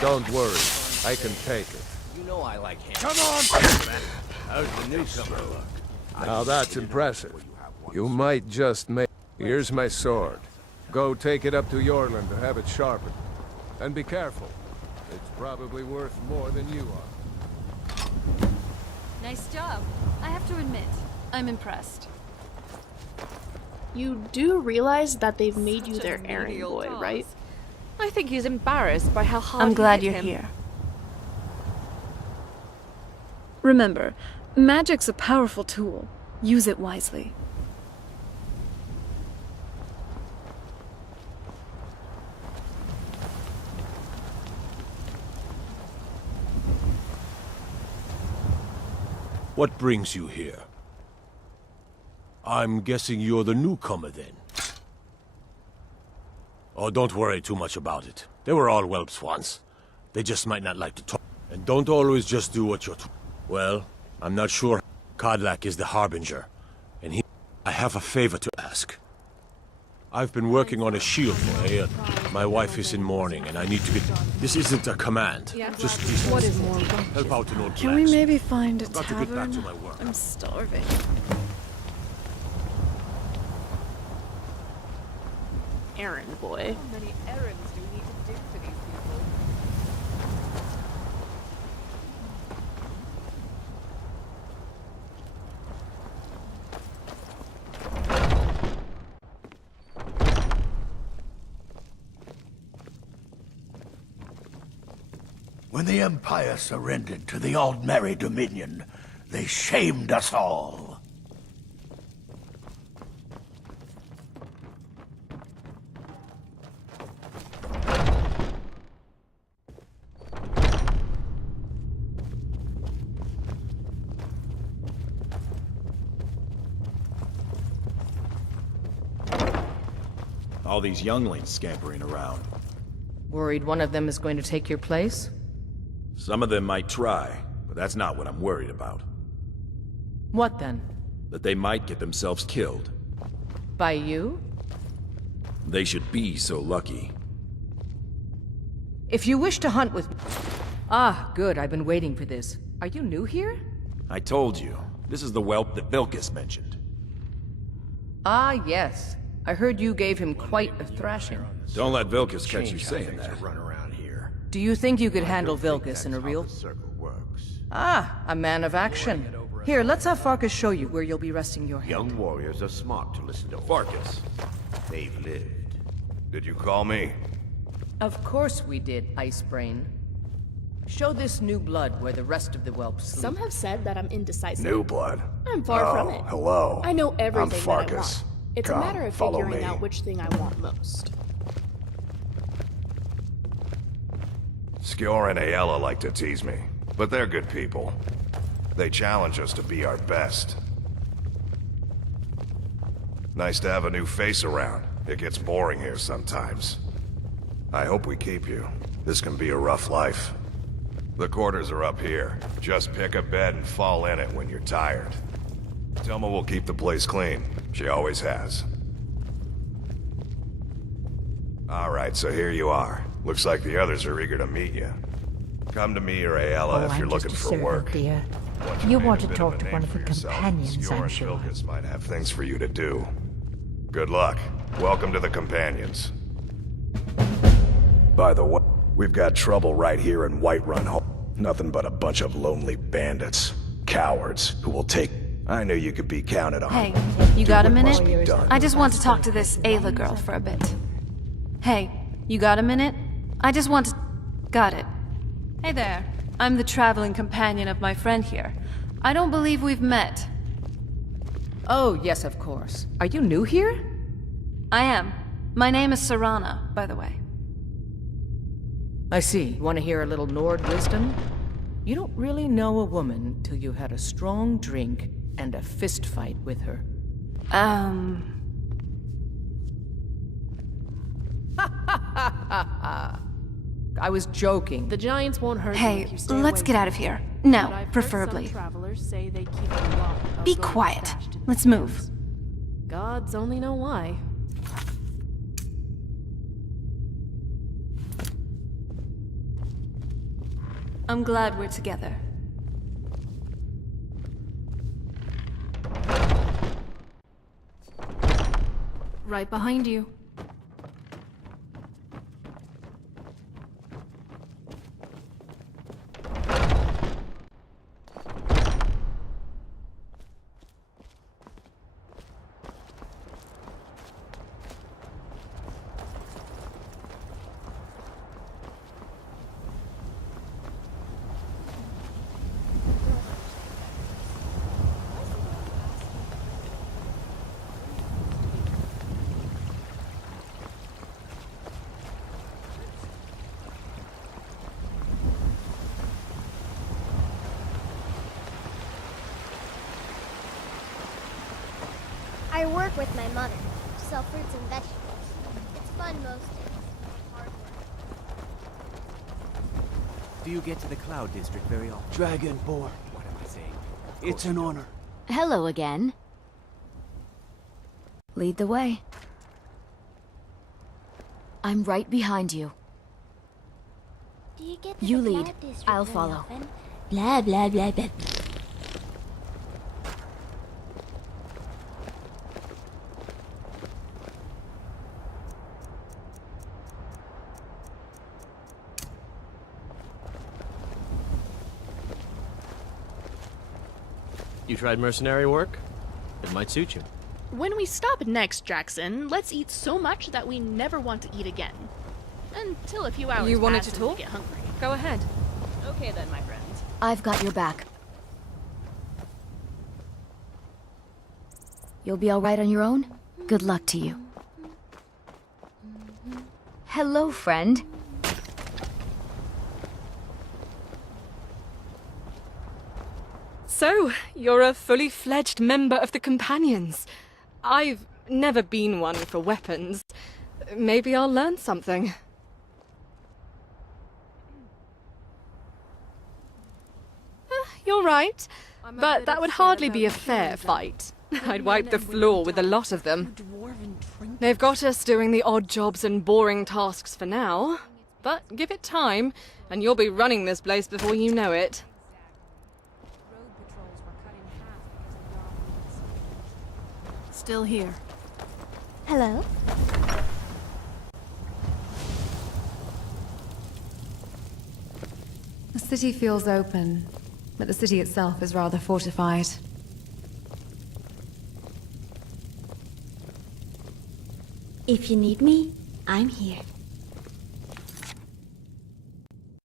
Don't worry, I can take it. You know I like him. Come on! How's the newcomer look? Now that's impressive. You might just make... Here's my sword. Go take it up to Yorland to have it sharpened. And be careful. It's probably worth more than you are. Nice job. I have to admit, I'm impressed. You do realize that they've made you their errand boy, right? I think he's embarrassed by how hard I'm glad he you're hit him. here. Remember, magic's a powerful tool. Use it wisely. What brings you here? I'm guessing you're the newcomer then. Oh, don't worry too much about it. They were all whelps once. They just might not like to talk. And don't always just do what you're told. Well, I'm not sure. Kodlak is the Harbinger, and I have a favor to ask. I've been working on a shield for Aeon. My wife is in mourning, and I need to get... This isn't a command. Just What is more? help out an old Can we maybe find a Got to get back to tavern? my work. I'm starving. Errand boy. How many errands do we need to do for these people? When the Empire surrendered to the Aldmeri Dominion, they shamed us all. All these younglings scampering around. Worried one of them is going to take your place? Some of them might try, but that's not what I'm worried about. What then? That they might get themselves killed. By you? They should be so lucky. If you wish to hunt with... Ah, good, I've been waiting for this. Are you new here? I told you, this is the whelp that Vilkas mentioned. Ah, yes. I heard you gave him quite a thrashing. Don't let Vilkas catch you saying that. Do you think you could handle Vilkas in a real... Ah, a man of action. Here, let's have Farkas show you where you'll be resting your head. Young warriors are smart to listen to Farkas. They've lived. Did you call me? Of course we did, Icebrain. Show this new blood where the rest of the whelps sleep. Some have said that I'm indecisive. New blood. I'm far from it. Hello. I know everything I'm that I Farkas. want. It's Come, a matter of follow figuring me. out which thing I want most. Skjor and Aella like to tease me, but they're good people. They challenge us to be our best. Nice to have a new face around. It gets boring here sometimes. I hope we keep you. This can be a rough life. The quarters are up here. Just pick a bed and fall in it when you're tired. Telma will keep the place clean. She always has. Alright, so here you are. Looks like the others are eager to meet you. Come to me or Aella if you're looking for work. Dear. Once You made want a to bit talk of a to name one of for the yourself, companions, Skjor I'm and sure. Vilkas might have things for you to do. Good luck. Welcome to the Companions. By the way, we've got trouble right here in Whiterun Home. Nothing but a bunch of lonely bandits. Cowards who will take... I knew you could be counted on. Hey, you got a what minute? must be done. I just want to talk to this Ayla girl for a bit. Hey, you got a minute? I just want to... Got it. Hey there. I'm the traveling companion of my friend here. I don't believe we've met. Oh, yes, of course. Are you new here? I am. My name is Serana, by the way. I see. Want to hear a little Nord wisdom? You don't really know a woman till you had a strong drink and a fist fight with her. I was joking. The giants won't hurt you Hey, if you stay let's away get from out of them. here. But Now, I've heard preferably. some travelers say they keep a lot of Be gold quiet. stashed in Let's their move. caves. Gods only know why. I'm glad we're together. Right behind you. I work with my mother, sell fruits and vegetables. It's fun most days. Hard work. Do you get to the Cloud District very often? Dragonborn. What am I saying? It's an honor. Hello again. Lead the way. I'm right behind you. Do you get to You the lead. Cloud District I'll very follow. often? Blah, blah, blah, blah. You tried mercenary work? It might suit you. When we stop next, Jackson, let's eat so much that we never want to eat again. Until a few hours You wanted pass to and we talk? get hungry. Go ahead. Okay then, my friend. I've got your back. You'll be all right on your own? Good luck to you. Hello, friend. So, you're a fully fledged member of the Companions. I've never been one for weapons. Maybe I'll learn something. You're right. But that would hardly be a fair fight. I'd wipe the floor with a lot of them. They've got us doing the odd jobs and boring tasks for now. But give it time, and you'll be running this place before you know it. Still here. Hello? The city feels open, but the city itself is rather fortified. If you need me, I'm here.